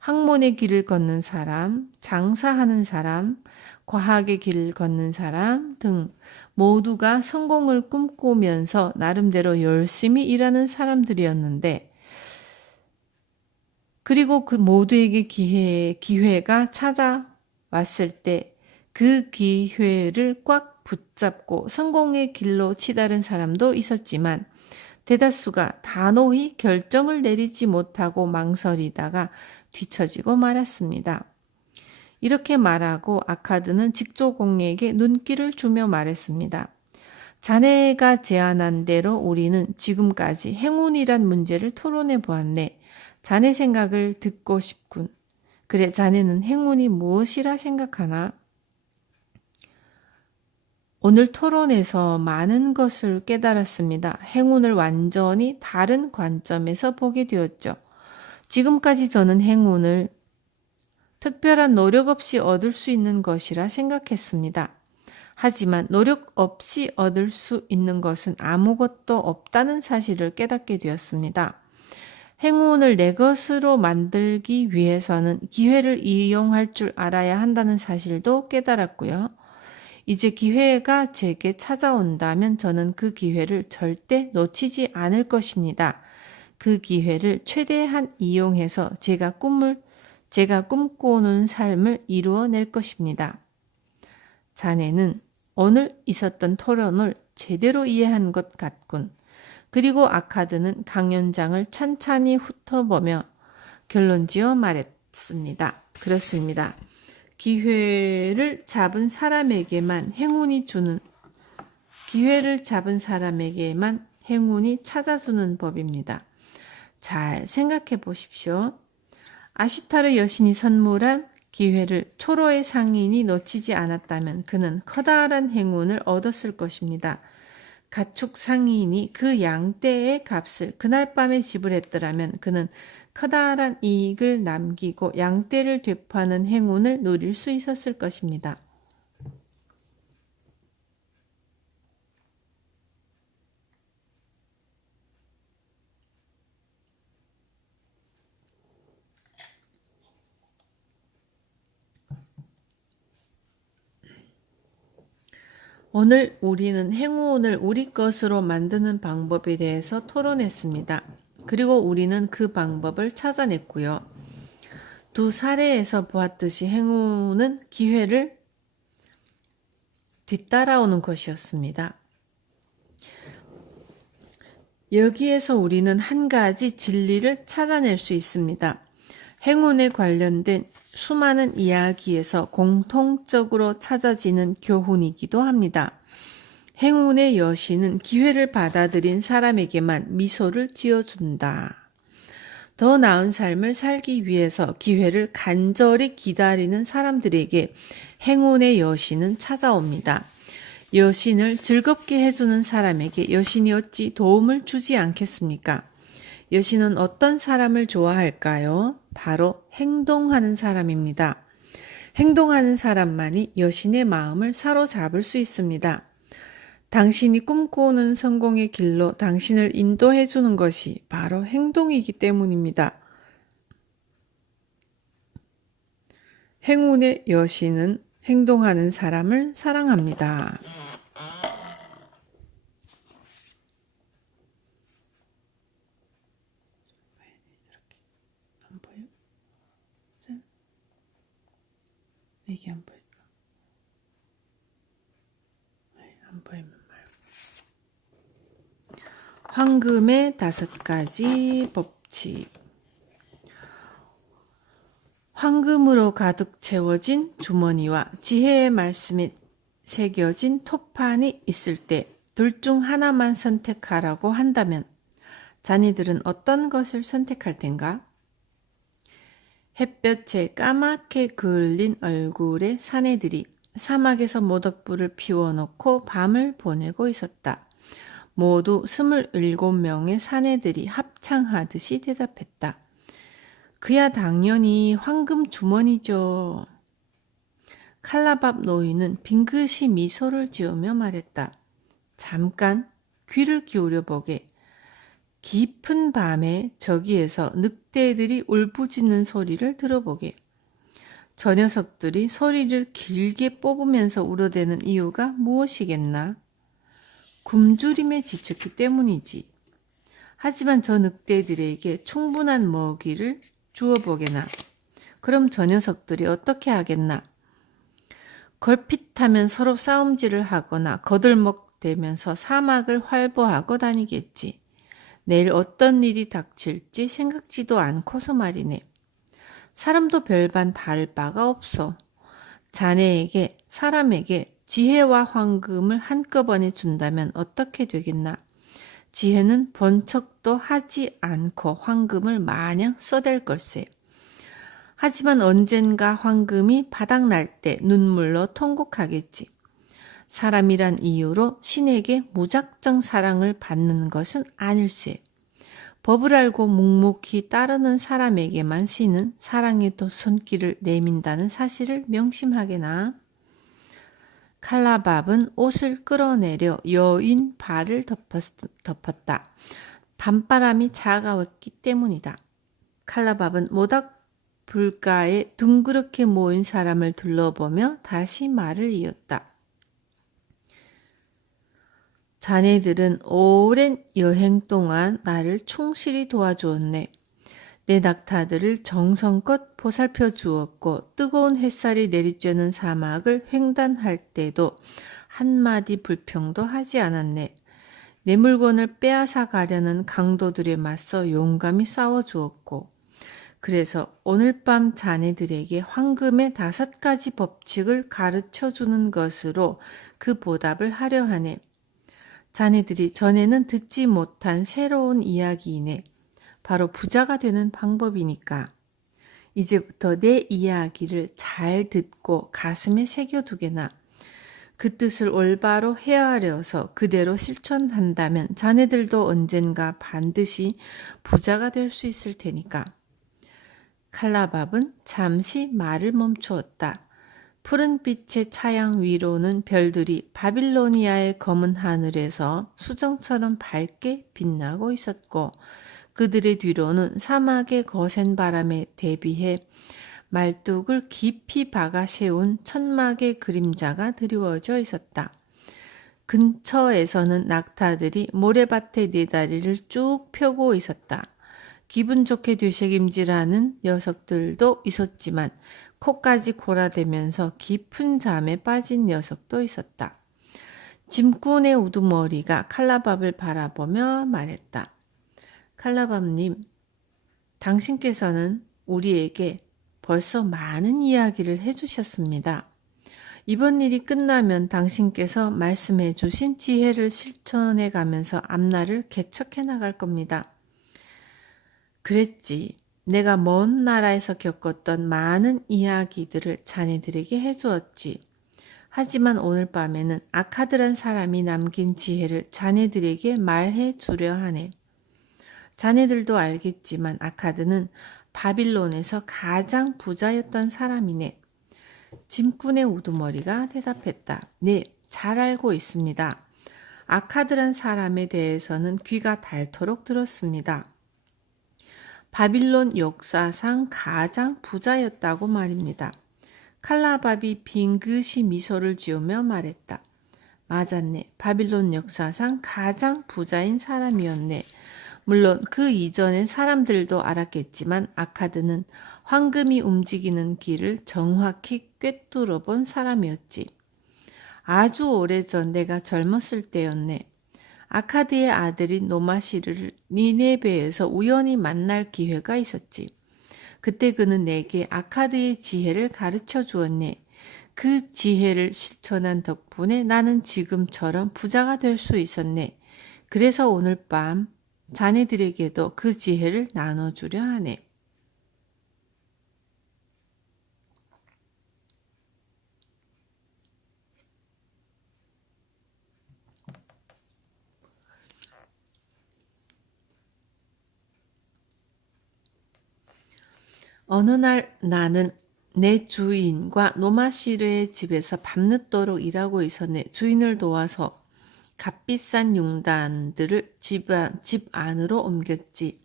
학문의 길을 걷는 사람, 장사하는 사람, 과학의 길을 걷는 사람 등 모두가 성공을 꿈꾸면서 나름대로 열심히 일하는 사람들이었는데, 그리고 그 모두에게 기회가 찾아왔을 때 그 기회를 꽉 붙잡고 성공의 길로 치달은 사람도 있었지만 대다수가 단호히 결정을 내리지 못하고 망설이다가 뒤처지고 말았습니다. 이렇게 말하고 아카드는 직조공에게 눈길을 주며 말했습니다. 자네가 제안한 대로 우리는 지금까지 행운이란 문제를 토론해 보았네. 자네 생각을 듣고 싶군. 그래, 자네는 행운이 무엇이라 생각하나? 오늘 토론에서 많은 것을 깨달았습니다. 행운을 완전히 다른 관점에서 보게 되었죠. 지금까지 저는 행운을 특별한 노력 없이 얻을 수 있는 것이라 생각했습니다. 하지만 노력 없이 얻을 수 있는 것은 아무것도 없다는 사실을 깨닫게 되었습니다. 행운을 내 것으로 만들기 위해서는 기회를 이용할 줄 알아야 한다는 사실도 깨달았고요. 이제 기회가 제게 찾아온다면 저는 그 기회를 절대 놓치지 않을 것입니다. 그 기회를 최대한 이용해서 제가 꿈꾸는 삶을 이루어낼 것입니다. 자네는 오늘 있었던 토론을 제대로 이해한 것 같군. 그리고 아카드는 강연장을 찬찬히 훑어보며 결론지어 말했습니다. 그렇습니다. 기회를 잡은 사람에게만 행운이 찾아주는 법입니다. 잘 생각해 보십시오. 아시타르 여신이 선물한 기회를 초로의 상인이 놓치지 않았다면 그는 커다란 행운을 얻었을 것입니다. 가축 상인이 그 양떼의 값을 그날 밤에 지불했더라면 그는 커다란 이익을 남기고 양떼를 되파는 행운을 누릴 수 있었을 것입니다. 오늘 우리는 행운을 우리 것으로 만드는 방법에 대해서 토론했습니다. 그리고 우리는 그 방법을 찾아냈고요. 두 사례에서 보았듯이 행운은 기회를 뒤따라오는 것이었습니다. 여기에서 우리는 한 가지 진리를 찾아낼 수 있습니다. 행운에 관련된 수많은 이야기에서 공통적으로 찾아지는 교훈이기도 합니다. 행운의 여신은 기회를 받아들인 사람에게만 미소를 지어준다. 더 나은 삶을 살기 위해서 기회를 간절히 기다리는 사람들에게 행운의 여신은 찾아옵니다. 여신을 즐겁게 해주는 사람에게 여신이 어찌 도움을 주지 않겠습니까? 여신은 어떤 사람을 좋아할까요? 바로 행동하는 사람입니다. 행동하는 사람만이 여신의 마음을 사로잡을 수 있습니다. 당신이 꿈꾸는 성공의 길로 당신을 인도해 주는 것이 바로 행동이기 때문입니다. 행운의 여신은 행동하는 사람을 사랑합니다. 안 보여? 이게 안 보일까? 안 보이면 말고. 황금의 5가지 법칙. 황금으로 가득 채워진 주머니와 지혜의 말씀이 새겨진 토판이 있을 때 둘 중 하나만 선택하라고 한다면 자네들은 어떤 것을 선택할 텐가? 햇볕에 까맣게 그을린 얼굴의 사내들이 사막에서 모닥불을 피워놓고 밤을 보내고 있었다. 모두 27명의 사내들이 합창하듯이 대답했다. 그야 당연히 황금 주머니죠. 칼라밥 노인은 빙긋이 미소를 지으며 말했다. 잠깐 귀를 기울여 보게. 깊은 밤에 저기에서 늑대들이 울부짖는 소리를 들어보게. 저 녀석들이 소리를 길게 뽑으면서 울어대는 이유가 무엇이겠나? 굶주림에 지쳤기 때문이지. 하지만 저 늑대들에게 충분한 먹이를 주어보게나. 그럼 저 녀석들이 어떻게 하겠나? 걸핏하면 서로 싸움질을 하거나 거들먹대면서 사막을 활보하고 다니겠지. 내일 어떤 일이 닥칠지 생각지도 않고서 말이네. 사람도 별반 다를 바가 없어. 자네에게 사람에게 지혜와 황금을 한꺼번에 준다면 어떻게 되겠나? 지혜는 본 척도 하지 않고 황금을 마냥 써댈 걸세. 하지만 언젠가 황금이 바닥날 때 눈물로 통곡하겠지. 사람이란 이유로 신에게 무작정 사랑을 받는 것은 아닐세. 법을 알고 묵묵히 따르는 사람에게만 신은 사랑의 또 손길을 내민다는 사실을 명심하게나. 칼라밥은 옷을 끌어내려 여인 발을 덮었다. 밤바람이 차가웠기 때문이다. 칼라밥은 모닥불가에 둥그렇게 모인 사람을 둘러보며 다시 말을 이었다. 자네들은 오랜 여행 동안 나를 충실히 도와주었네. 내 낙타들을 정성껏 보살펴 주었고 뜨거운 햇살이 내리쬐는 사막을 횡단할 때도 한마디 불평도 하지 않았네. 내 물건을 빼앗아 가려는 강도들에 맞서 용감히 싸워주었고 그래서 오늘 밤 자네들에게 황금의 5가지 법칙을 가르쳐주는 것으로 그 보답을 하려 하네. 자네들이 전에는 듣지 못한 새로운 이야기이네. 바로 부자가 되는 방법이니까. 이제부터 내 이야기를 잘 듣고 가슴에 새겨두게나. 그 뜻을 올바로 헤아려서 그대로 실천한다면 자네들도 언젠가 반드시 부자가 될 수 있을 테니까. 칼라밥은 잠시 말을 멈추었다. 푸른 빛의 차양 위로는 별들이 바빌로니아의 검은 하늘에서 수정처럼 밝게 빛나고 있었고 그들의 뒤로는 사막의 거센 바람에 대비해 말뚝을 깊이 박아 세운 천막의 그림자가 드리워져 있었다. 근처에서는 낙타들이 모래밭에 네 다리를 쭉 펴고 있었다. 기분 좋게 되새김질하는 녀석들도 있었지만 코까지 골아대면서 깊은 잠에 빠진 녀석도 있었다. 짐꾼의 우두머리가 칼라밥을 바라보며 말했다. 칼라밥님, 당신께서는 우리에게 벌써 많은 이야기를 해주셨습니다. 이번 일이 끝나면 당신께서 말씀해 주신 지혜를 실천해 가면서 앞날을 개척해 나갈 겁니다. 그랬지. 내가 먼 나라에서 겪었던 많은 이야기들을 자네들에게 해주었지. 하지만 오늘 밤에는 아카드란 사람이 남긴 지혜를 자네들에게 말해 주려 하네. 자네들도 알겠지만 아카드는 바빌론에서 가장 부자였던 사람이네. 짐꾼의 우두머리가 대답했다. 네, 잘 알고 있습니다. 아카드란 사람에 대해서는 귀가 닳도록 들었습니다. 바빌론 역사상 가장 부자였다고 말입니다. 칼라밥이 빙긋이 미소를 지으며 말했다. 맞았네. 바빌론 역사상 가장 부자인 사람이었네. 물론 그 이전의 사람들도 알았겠지만 아카드는 황금이 움직이는 길을 정확히 꿰뚫어 본 사람이었지. 아주 오래전 내가 젊었을 때였네. 아카드의 아들인 노마시르를 니네베에서 우연히 만날 기회가 있었지. 그때 그는 내게 아카드의 지혜를 가르쳐 주었네. 그 지혜를 실천한 덕분에 나는 지금처럼 부자가 될 수 있었네. 그래서 오늘 밤 자네들에게도 그 지혜를 나눠주려 하네. 어느 날 나는 내 주인과 노마시르의 집에서 밤늦도록 일하고 있었네. 주인을 도와서 값비싼 융단들을 집 안으로 옮겼지.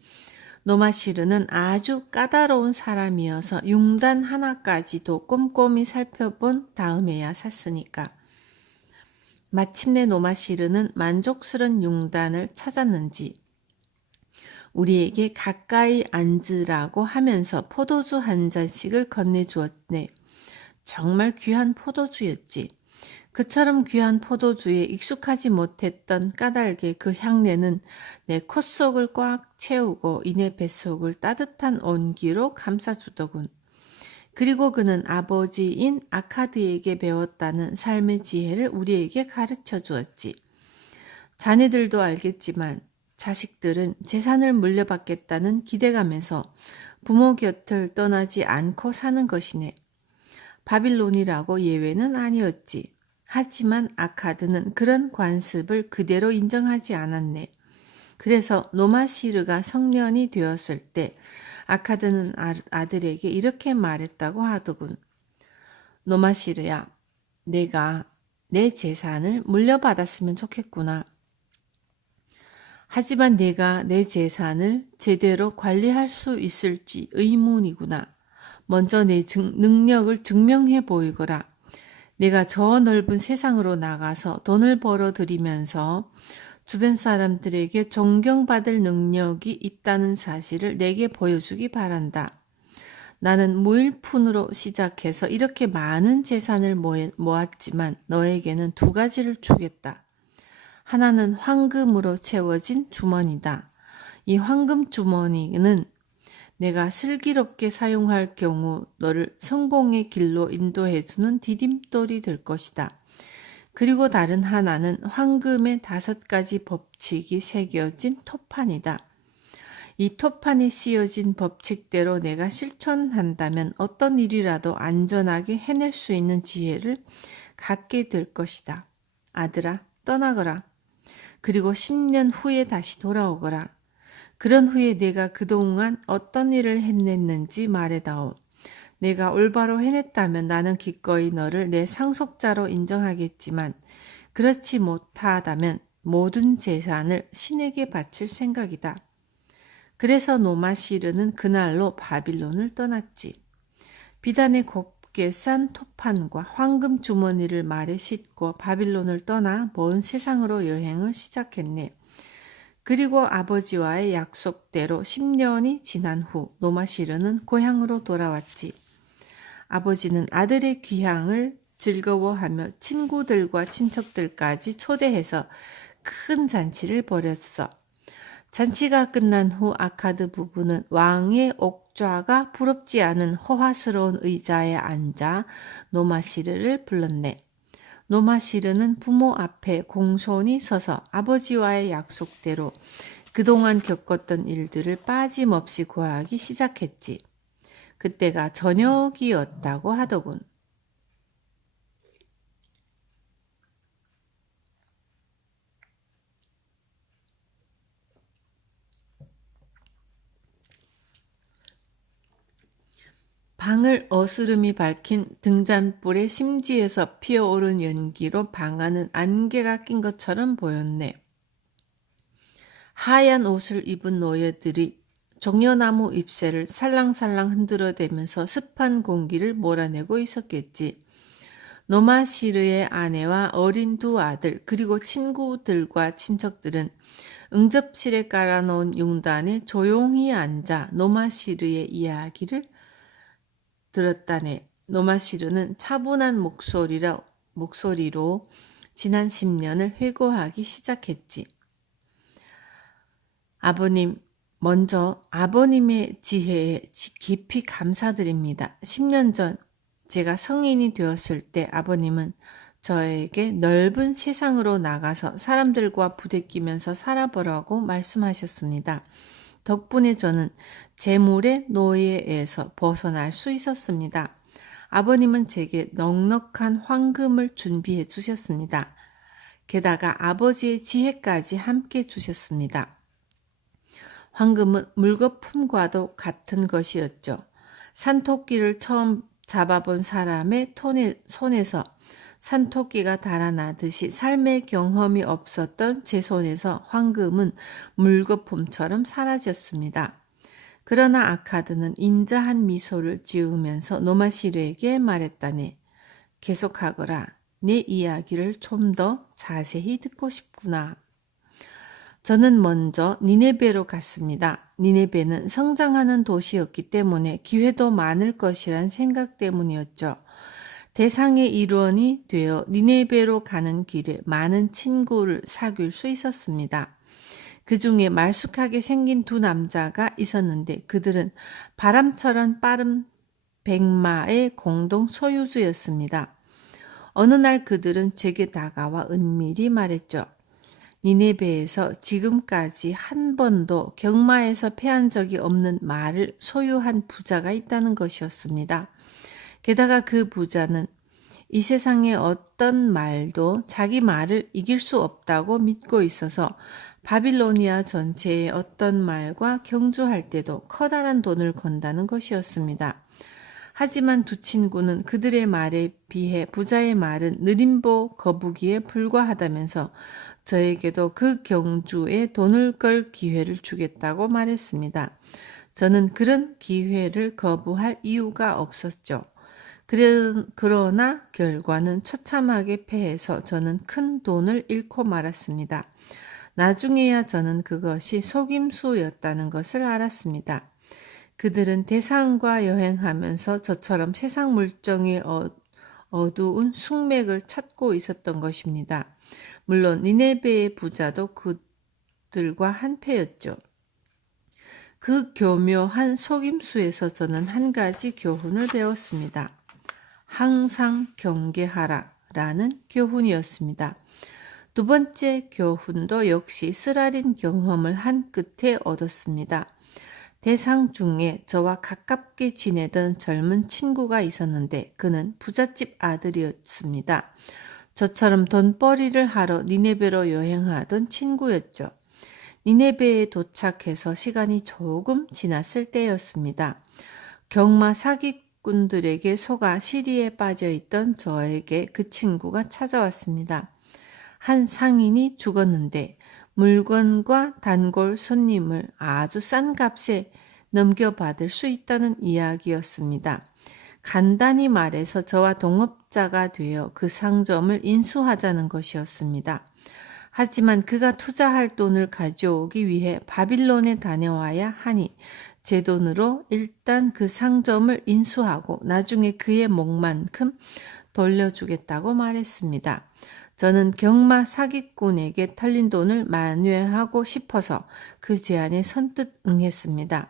노마시르는 아주 까다로운 사람이어서 융단 하나까지도 꼼꼼히 살펴본 다음에야 샀으니까. 마침내 노마시르는 만족스런 융단을 찾았는지 우리에게 가까이 앉으라고 하면서 포도주 한 잔씩을 건네주었네. 정말 귀한 포도주였지. 그처럼 귀한 포도주에 익숙하지 못했던 까닭의 그 향내는 내 콧속을 꽉 채우고 이내 뱃속을 따뜻한 온기로 감싸주더군. 그리고 그는 아버지인 아카드에게 배웠다는 삶의 지혜를 우리에게 가르쳐 주었지. 자네들도 알겠지만 자식들은 재산을 물려받겠다는 기대감에서 부모 곁을 떠나지 않고 사는 것이네. 바빌론이라고 예외는 아니었지. 하지만 아카드는 그런 관습을 그대로 인정하지 않았네. 그래서 노마시르가 성년이 되었을 때 아카드는 아들에게 이렇게 말했다고 하더군. 노마시르야, 내가 내 재산을 물려받았으면 좋겠구나. 하지만 내가 내 재산을 제대로 관리할 수 있을지 의문이구나. 먼저 내 능력을 증명해 보이거라. 내가 저 넓은 세상으로 나가서 돈을 벌어들이면서 주변 사람들에게 존경받을 능력이 있다는 사실을 내게 보여주기 바란다. 나는 무일푼으로 시작해서 이렇게 많은 재산을 모았지만 너에게는 두 가지를 주겠다. 하나는 황금으로 채워진 주머니다. 이 황금 주머니는 내가 슬기롭게 사용할 경우 너를 성공의 길로 인도해주는 디딤돌이 될 것이다. 그리고 다른 하나는 황금의 5가지 법칙이 새겨진 토판이다. 이 토판에 씌어진 법칙대로 내가 실천한다면 어떤 일이라도 안전하게 해낼 수 있는 지혜를 갖게 될 것이다. 아들아, 떠나거라. 그리고 10년 후에 다시 돌아오거라. 그런 후에 내가 그동안 어떤 일을 해냈는지 말해다오. 내가 올바로 해냈다면 나는 기꺼이 너를 내 상속자로 인정하겠지만 그렇지 못하다면 모든 재산을 신에게 바칠 생각이다. 그래서 노마시르는 그날로 바빌론을 떠났지. 비단에 곱게 싼 토판과 황금 주머니를 말에 싣고 바빌론을 떠나 먼 세상으로 여행을 시작했네. 그리고 아버지와의 약속대로 10년이 지난 후 노마시르는 고향으로 돌아왔지. 아버지는 아들의 귀향을 즐거워하며 친구들과 친척들까지 초대해서 큰 잔치를 벌였어. 잔치가 끝난 후 아카드 부부는 왕의 옥좌가 부럽지 않은 허화스러운 의자에 앉아 노마시르를 불렀네. 노마시르는 부모 앞에 공손히 서서 아버지와의 약속대로 그동안 겪었던 일들을 빠짐없이 구하기 시작했지. 그때가 저녁이었다고 하더군. 방을 어스름이 밝힌 등잔불에 심지에서 피어오른 연기로 방 안은 안개가 낀 것처럼 보였네. 하얀 옷을 입은 노예들이 종려나무 잎새를 살랑살랑 흔들어대면서 습한 공기를 몰아내고 있었겠지. 노마시르의 아내와 어린 두 아들 그리고 친구들과 친척들은 응접실에 깔아놓은 융단에 조용히 앉아 노마시르의 이야기를 들었다네. 노마시르는 차분한 목소리로 지난 10년을 회고하기 시작했지. 아버님, 먼저 아버님의 지혜에 깊이 감사드립니다. 10년 전 제가 성인이 되었을 때 아버님은 저에게 넓은 세상으로 나가서 사람들과 부대끼면서 살아보라고 말씀하셨습니다. 덕분에 저는 재물의 노예에서 벗어날 수 있었습니다. 아버님은 제게 넉넉한 황금을 준비해 주셨습니다. 게다가 아버지의 지혜까지 함께 주셨습니다. 황금은 물거품과도 같은 것이었죠. 산토끼를 처음 잡아본 사람의 손에서 산토끼가 달아나듯이 삶의 경험이 없었던 제 손에서 황금은 물거품처럼 사라졌습니다. 그러나 아카드는 인자한 미소를 지으면서 노마시르에게 말했다네. 계속하거라. 내 이야기를 좀 더 자세히 듣고 싶구나. 저는 먼저 니네베로 갔습니다. 니네베는 성장하는 도시였기 때문에 기회도 많을 것이란 생각 때문이었죠. 대상의 일원이 되어 니네베로 가는 길에 많은 친구를 사귈 수 있었습니다. 그 중에 말쑥하게 생긴 두 남자가 있었는데 그들은 바람처럼 빠른 백마의 공동 소유주였습니다. 어느 날 그들은 제게 다가와 은밀히 말했죠. 니네베에서 지금까지 한 번도 경마에서 패한 적이 없는 말을 소유한 부자가 있다는 것이었습니다. 게다가 그 부자는 이 세상의 어떤 말도 자기 말을 이길 수 없다고 믿고 있어서 바빌로니아 전체의 어떤 말과 경주할 때도 커다란 돈을 건다는 것이었습니다. 하지만 두 친구는 그들의 말에 비해 부자의 말은 느림보 거북이에 불과하다면서 저에게도 그 경주에 돈을 걸 기회를 주겠다고 말했습니다. 저는 그런 기회를 거부할 이유가 없었죠. 그러나 결과는 처참하게 패해서 저는 큰 돈을 잃고 말았습니다. 나중에야 저는 그것이 속임수였다는 것을 알았습니다. 그들은 대상과 여행하면서 저처럼 세상 물정의 어두운 숙맥을 찾고 있었던 것입니다. 물론 니네베의 부자도 그들과 한패였죠. 그 교묘한 속임수에서 저는 한 가지 교훈을 배웠습니다. 항상 경계하라라는 교훈이었습니다. 두 번째 교훈도 역시 쓰라린 경험을 한 끝에 얻었습니다. 대상 중에 저와 가깝게 지내던 젊은 친구가 있었는데 그는 부잣집 아들이었습니다. 저처럼 돈벌이를 하러 니네베로 여행하던 친구였죠. 니네베에 도착해서 시간이 조금 지났을 때였습니다. 경마 사기꾼들에게 속아 시리에 빠져 있던 저에게 그 친구가 찾아왔습니다. 한 상인이 죽었는데 물건과 단골 손님을 아주 싼 값에 넘겨받을 수 있다는 이야기였습니다. 간단히 말해서 저와 동업자가 되어 그 상점을 인수하자는 것이었습니다. 하지만 그가 투자할 돈을 가져오기 위해 바빌론에 다녀와야 하니 제 돈으로 일단 그 상점을 인수하고 나중에 그의 목만큼 돌려주겠다고 말했습니다. 저는 경마 사기꾼에게 털린 돈을 만회하고 싶어서 그 제안에 선뜻 응했습니다.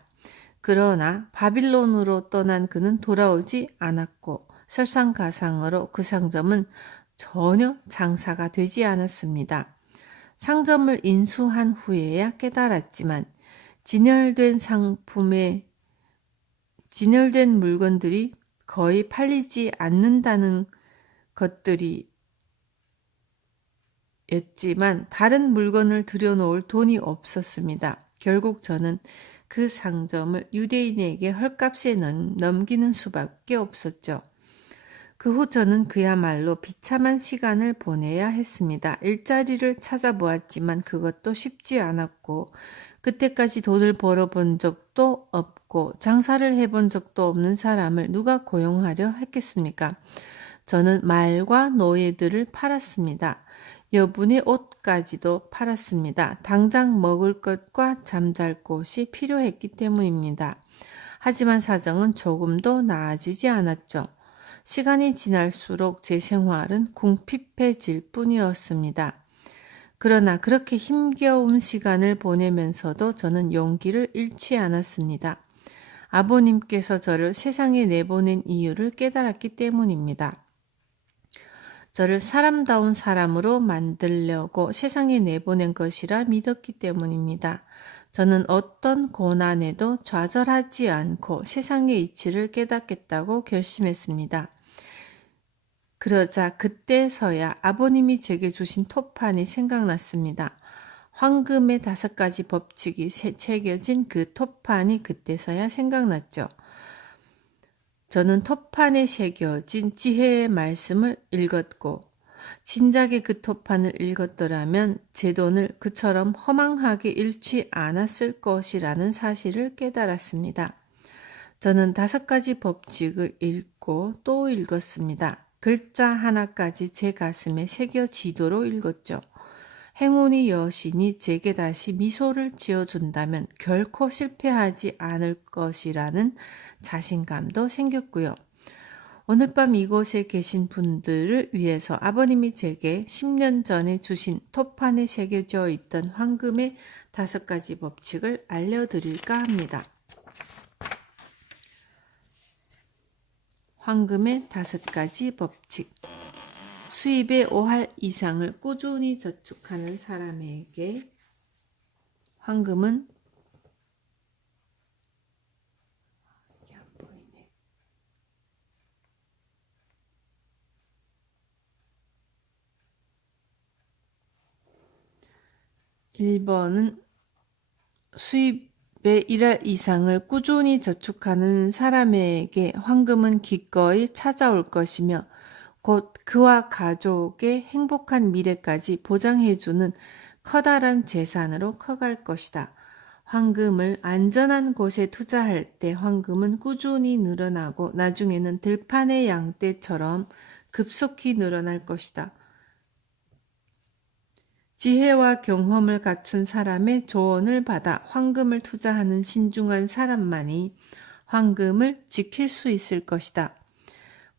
그러나 바빌론으로 떠난 그는 돌아오지 않았고 설상가상으로 그 상점은 전혀 장사가 되지 않았습니다. 상점을 인수한 후에야 깨달았지만 진열된 물건들이 거의 팔리지 않는다는 것들이 였지만 다른 물건을 들여놓을 돈이 없었습니다. 결국 저는 그 상점을 유대인에게 헐값에 넘기는 수밖에 없었죠. 그 후 저는 그야말로 비참한 시간을 보내야 했습니다. 일자리를 찾아보았지만 그것도 쉽지 않았고 그때까지 돈을 벌어본 적도 없고 장사를 해본 적도 없는 사람을 누가 고용하려 했겠습니까? 저는 말과 노예들을 팔았습니다. 여분의 옷까지도 팔았습니다. 당장 먹을 것과 잠잘 곳이 필요했기 때문입니다. 하지만 사정은 조금도 나아지지 않았죠. 시간이 지날수록 제 생활은 궁핍해질 뿐이었습니다. 그러나 그렇게 힘겨운 시간을 보내면서도 저는 용기를 잃지 않았습니다. 아버님께서 저를 세상에 내보낸 이유를 깨달았기 때문입니다. 저를 사람다운 사람으로 만들려고 세상에 내보낸 것이라 믿었기 때문입니다. 저는 어떤 고난에도 좌절하지 않고 세상의 이치를 깨닫겠다고 결심했습니다. 그러자 그때서야 아버님이 제게 주신 톱판이 생각났습니다. 황금의 5가지 법칙이 새겨진 그 톱판이 그때서야 생각났죠. 저는 톱판에 새겨진 지혜의 말씀을 읽었고 진작에 그 톱판을 읽었더라면 제 돈을 그처럼 허망하게 잃지 않았을 것이라는 사실을 깨달았습니다. 저는 5가지 법칙을 읽고 또 읽었습니다. 글자 하나까지 제 가슴에 새겨지도록 읽었죠. 행운이 여신이 제게 다시 미소를 지어준다면 결코 실패하지 않을 것이라는 자신감도 생겼고요. 오늘 밤 이곳에 계신 분들을 위해서 아버님이 제게 10년 전에 주신 톱판에 새겨져 있던 황금의 5가지 법칙을 알려드릴까 합니다. 황금의 5가지 법칙. 수입의 5할 이상을 꾸준히 저축하는 사람에게 황금은 1번은 수입의 1할 이상을 꾸준히 저축하는 사람에게 황금은 기꺼이 찾아올 것이며 곧 그와 가족의 행복한 미래까지 보장해주는 커다란 재산으로 커갈 것이다. 황금을 안전한 곳에 투자할 때 황금은 꾸준히 늘어나고 나중에는 들판의 양떼처럼 급속히 늘어날 것이다. 지혜와 경험을 갖춘 사람의 조언을 받아 황금을 투자하는 신중한 사람만이 황금을 지킬 수 있을 것이다.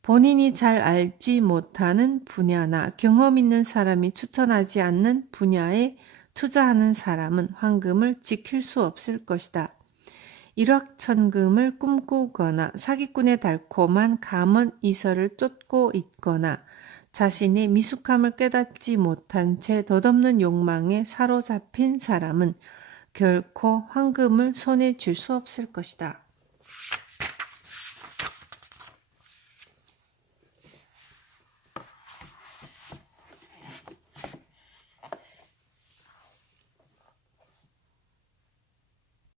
본인이 잘 알지 못하는 분야나 경험 있는 사람이 추천하지 않는 분야에 투자하는 사람은 황금을 지킬 수 없을 것이다. 일확천금을 꿈꾸거나 사기꾼의 달콤한 감언 이설을 쫓고 있거나 자신의 미숙함을 깨닫지 못한 채 덧없는 욕망에 사로잡힌 사람은 결코 황금을 손에 쥘 수 없을 것이다.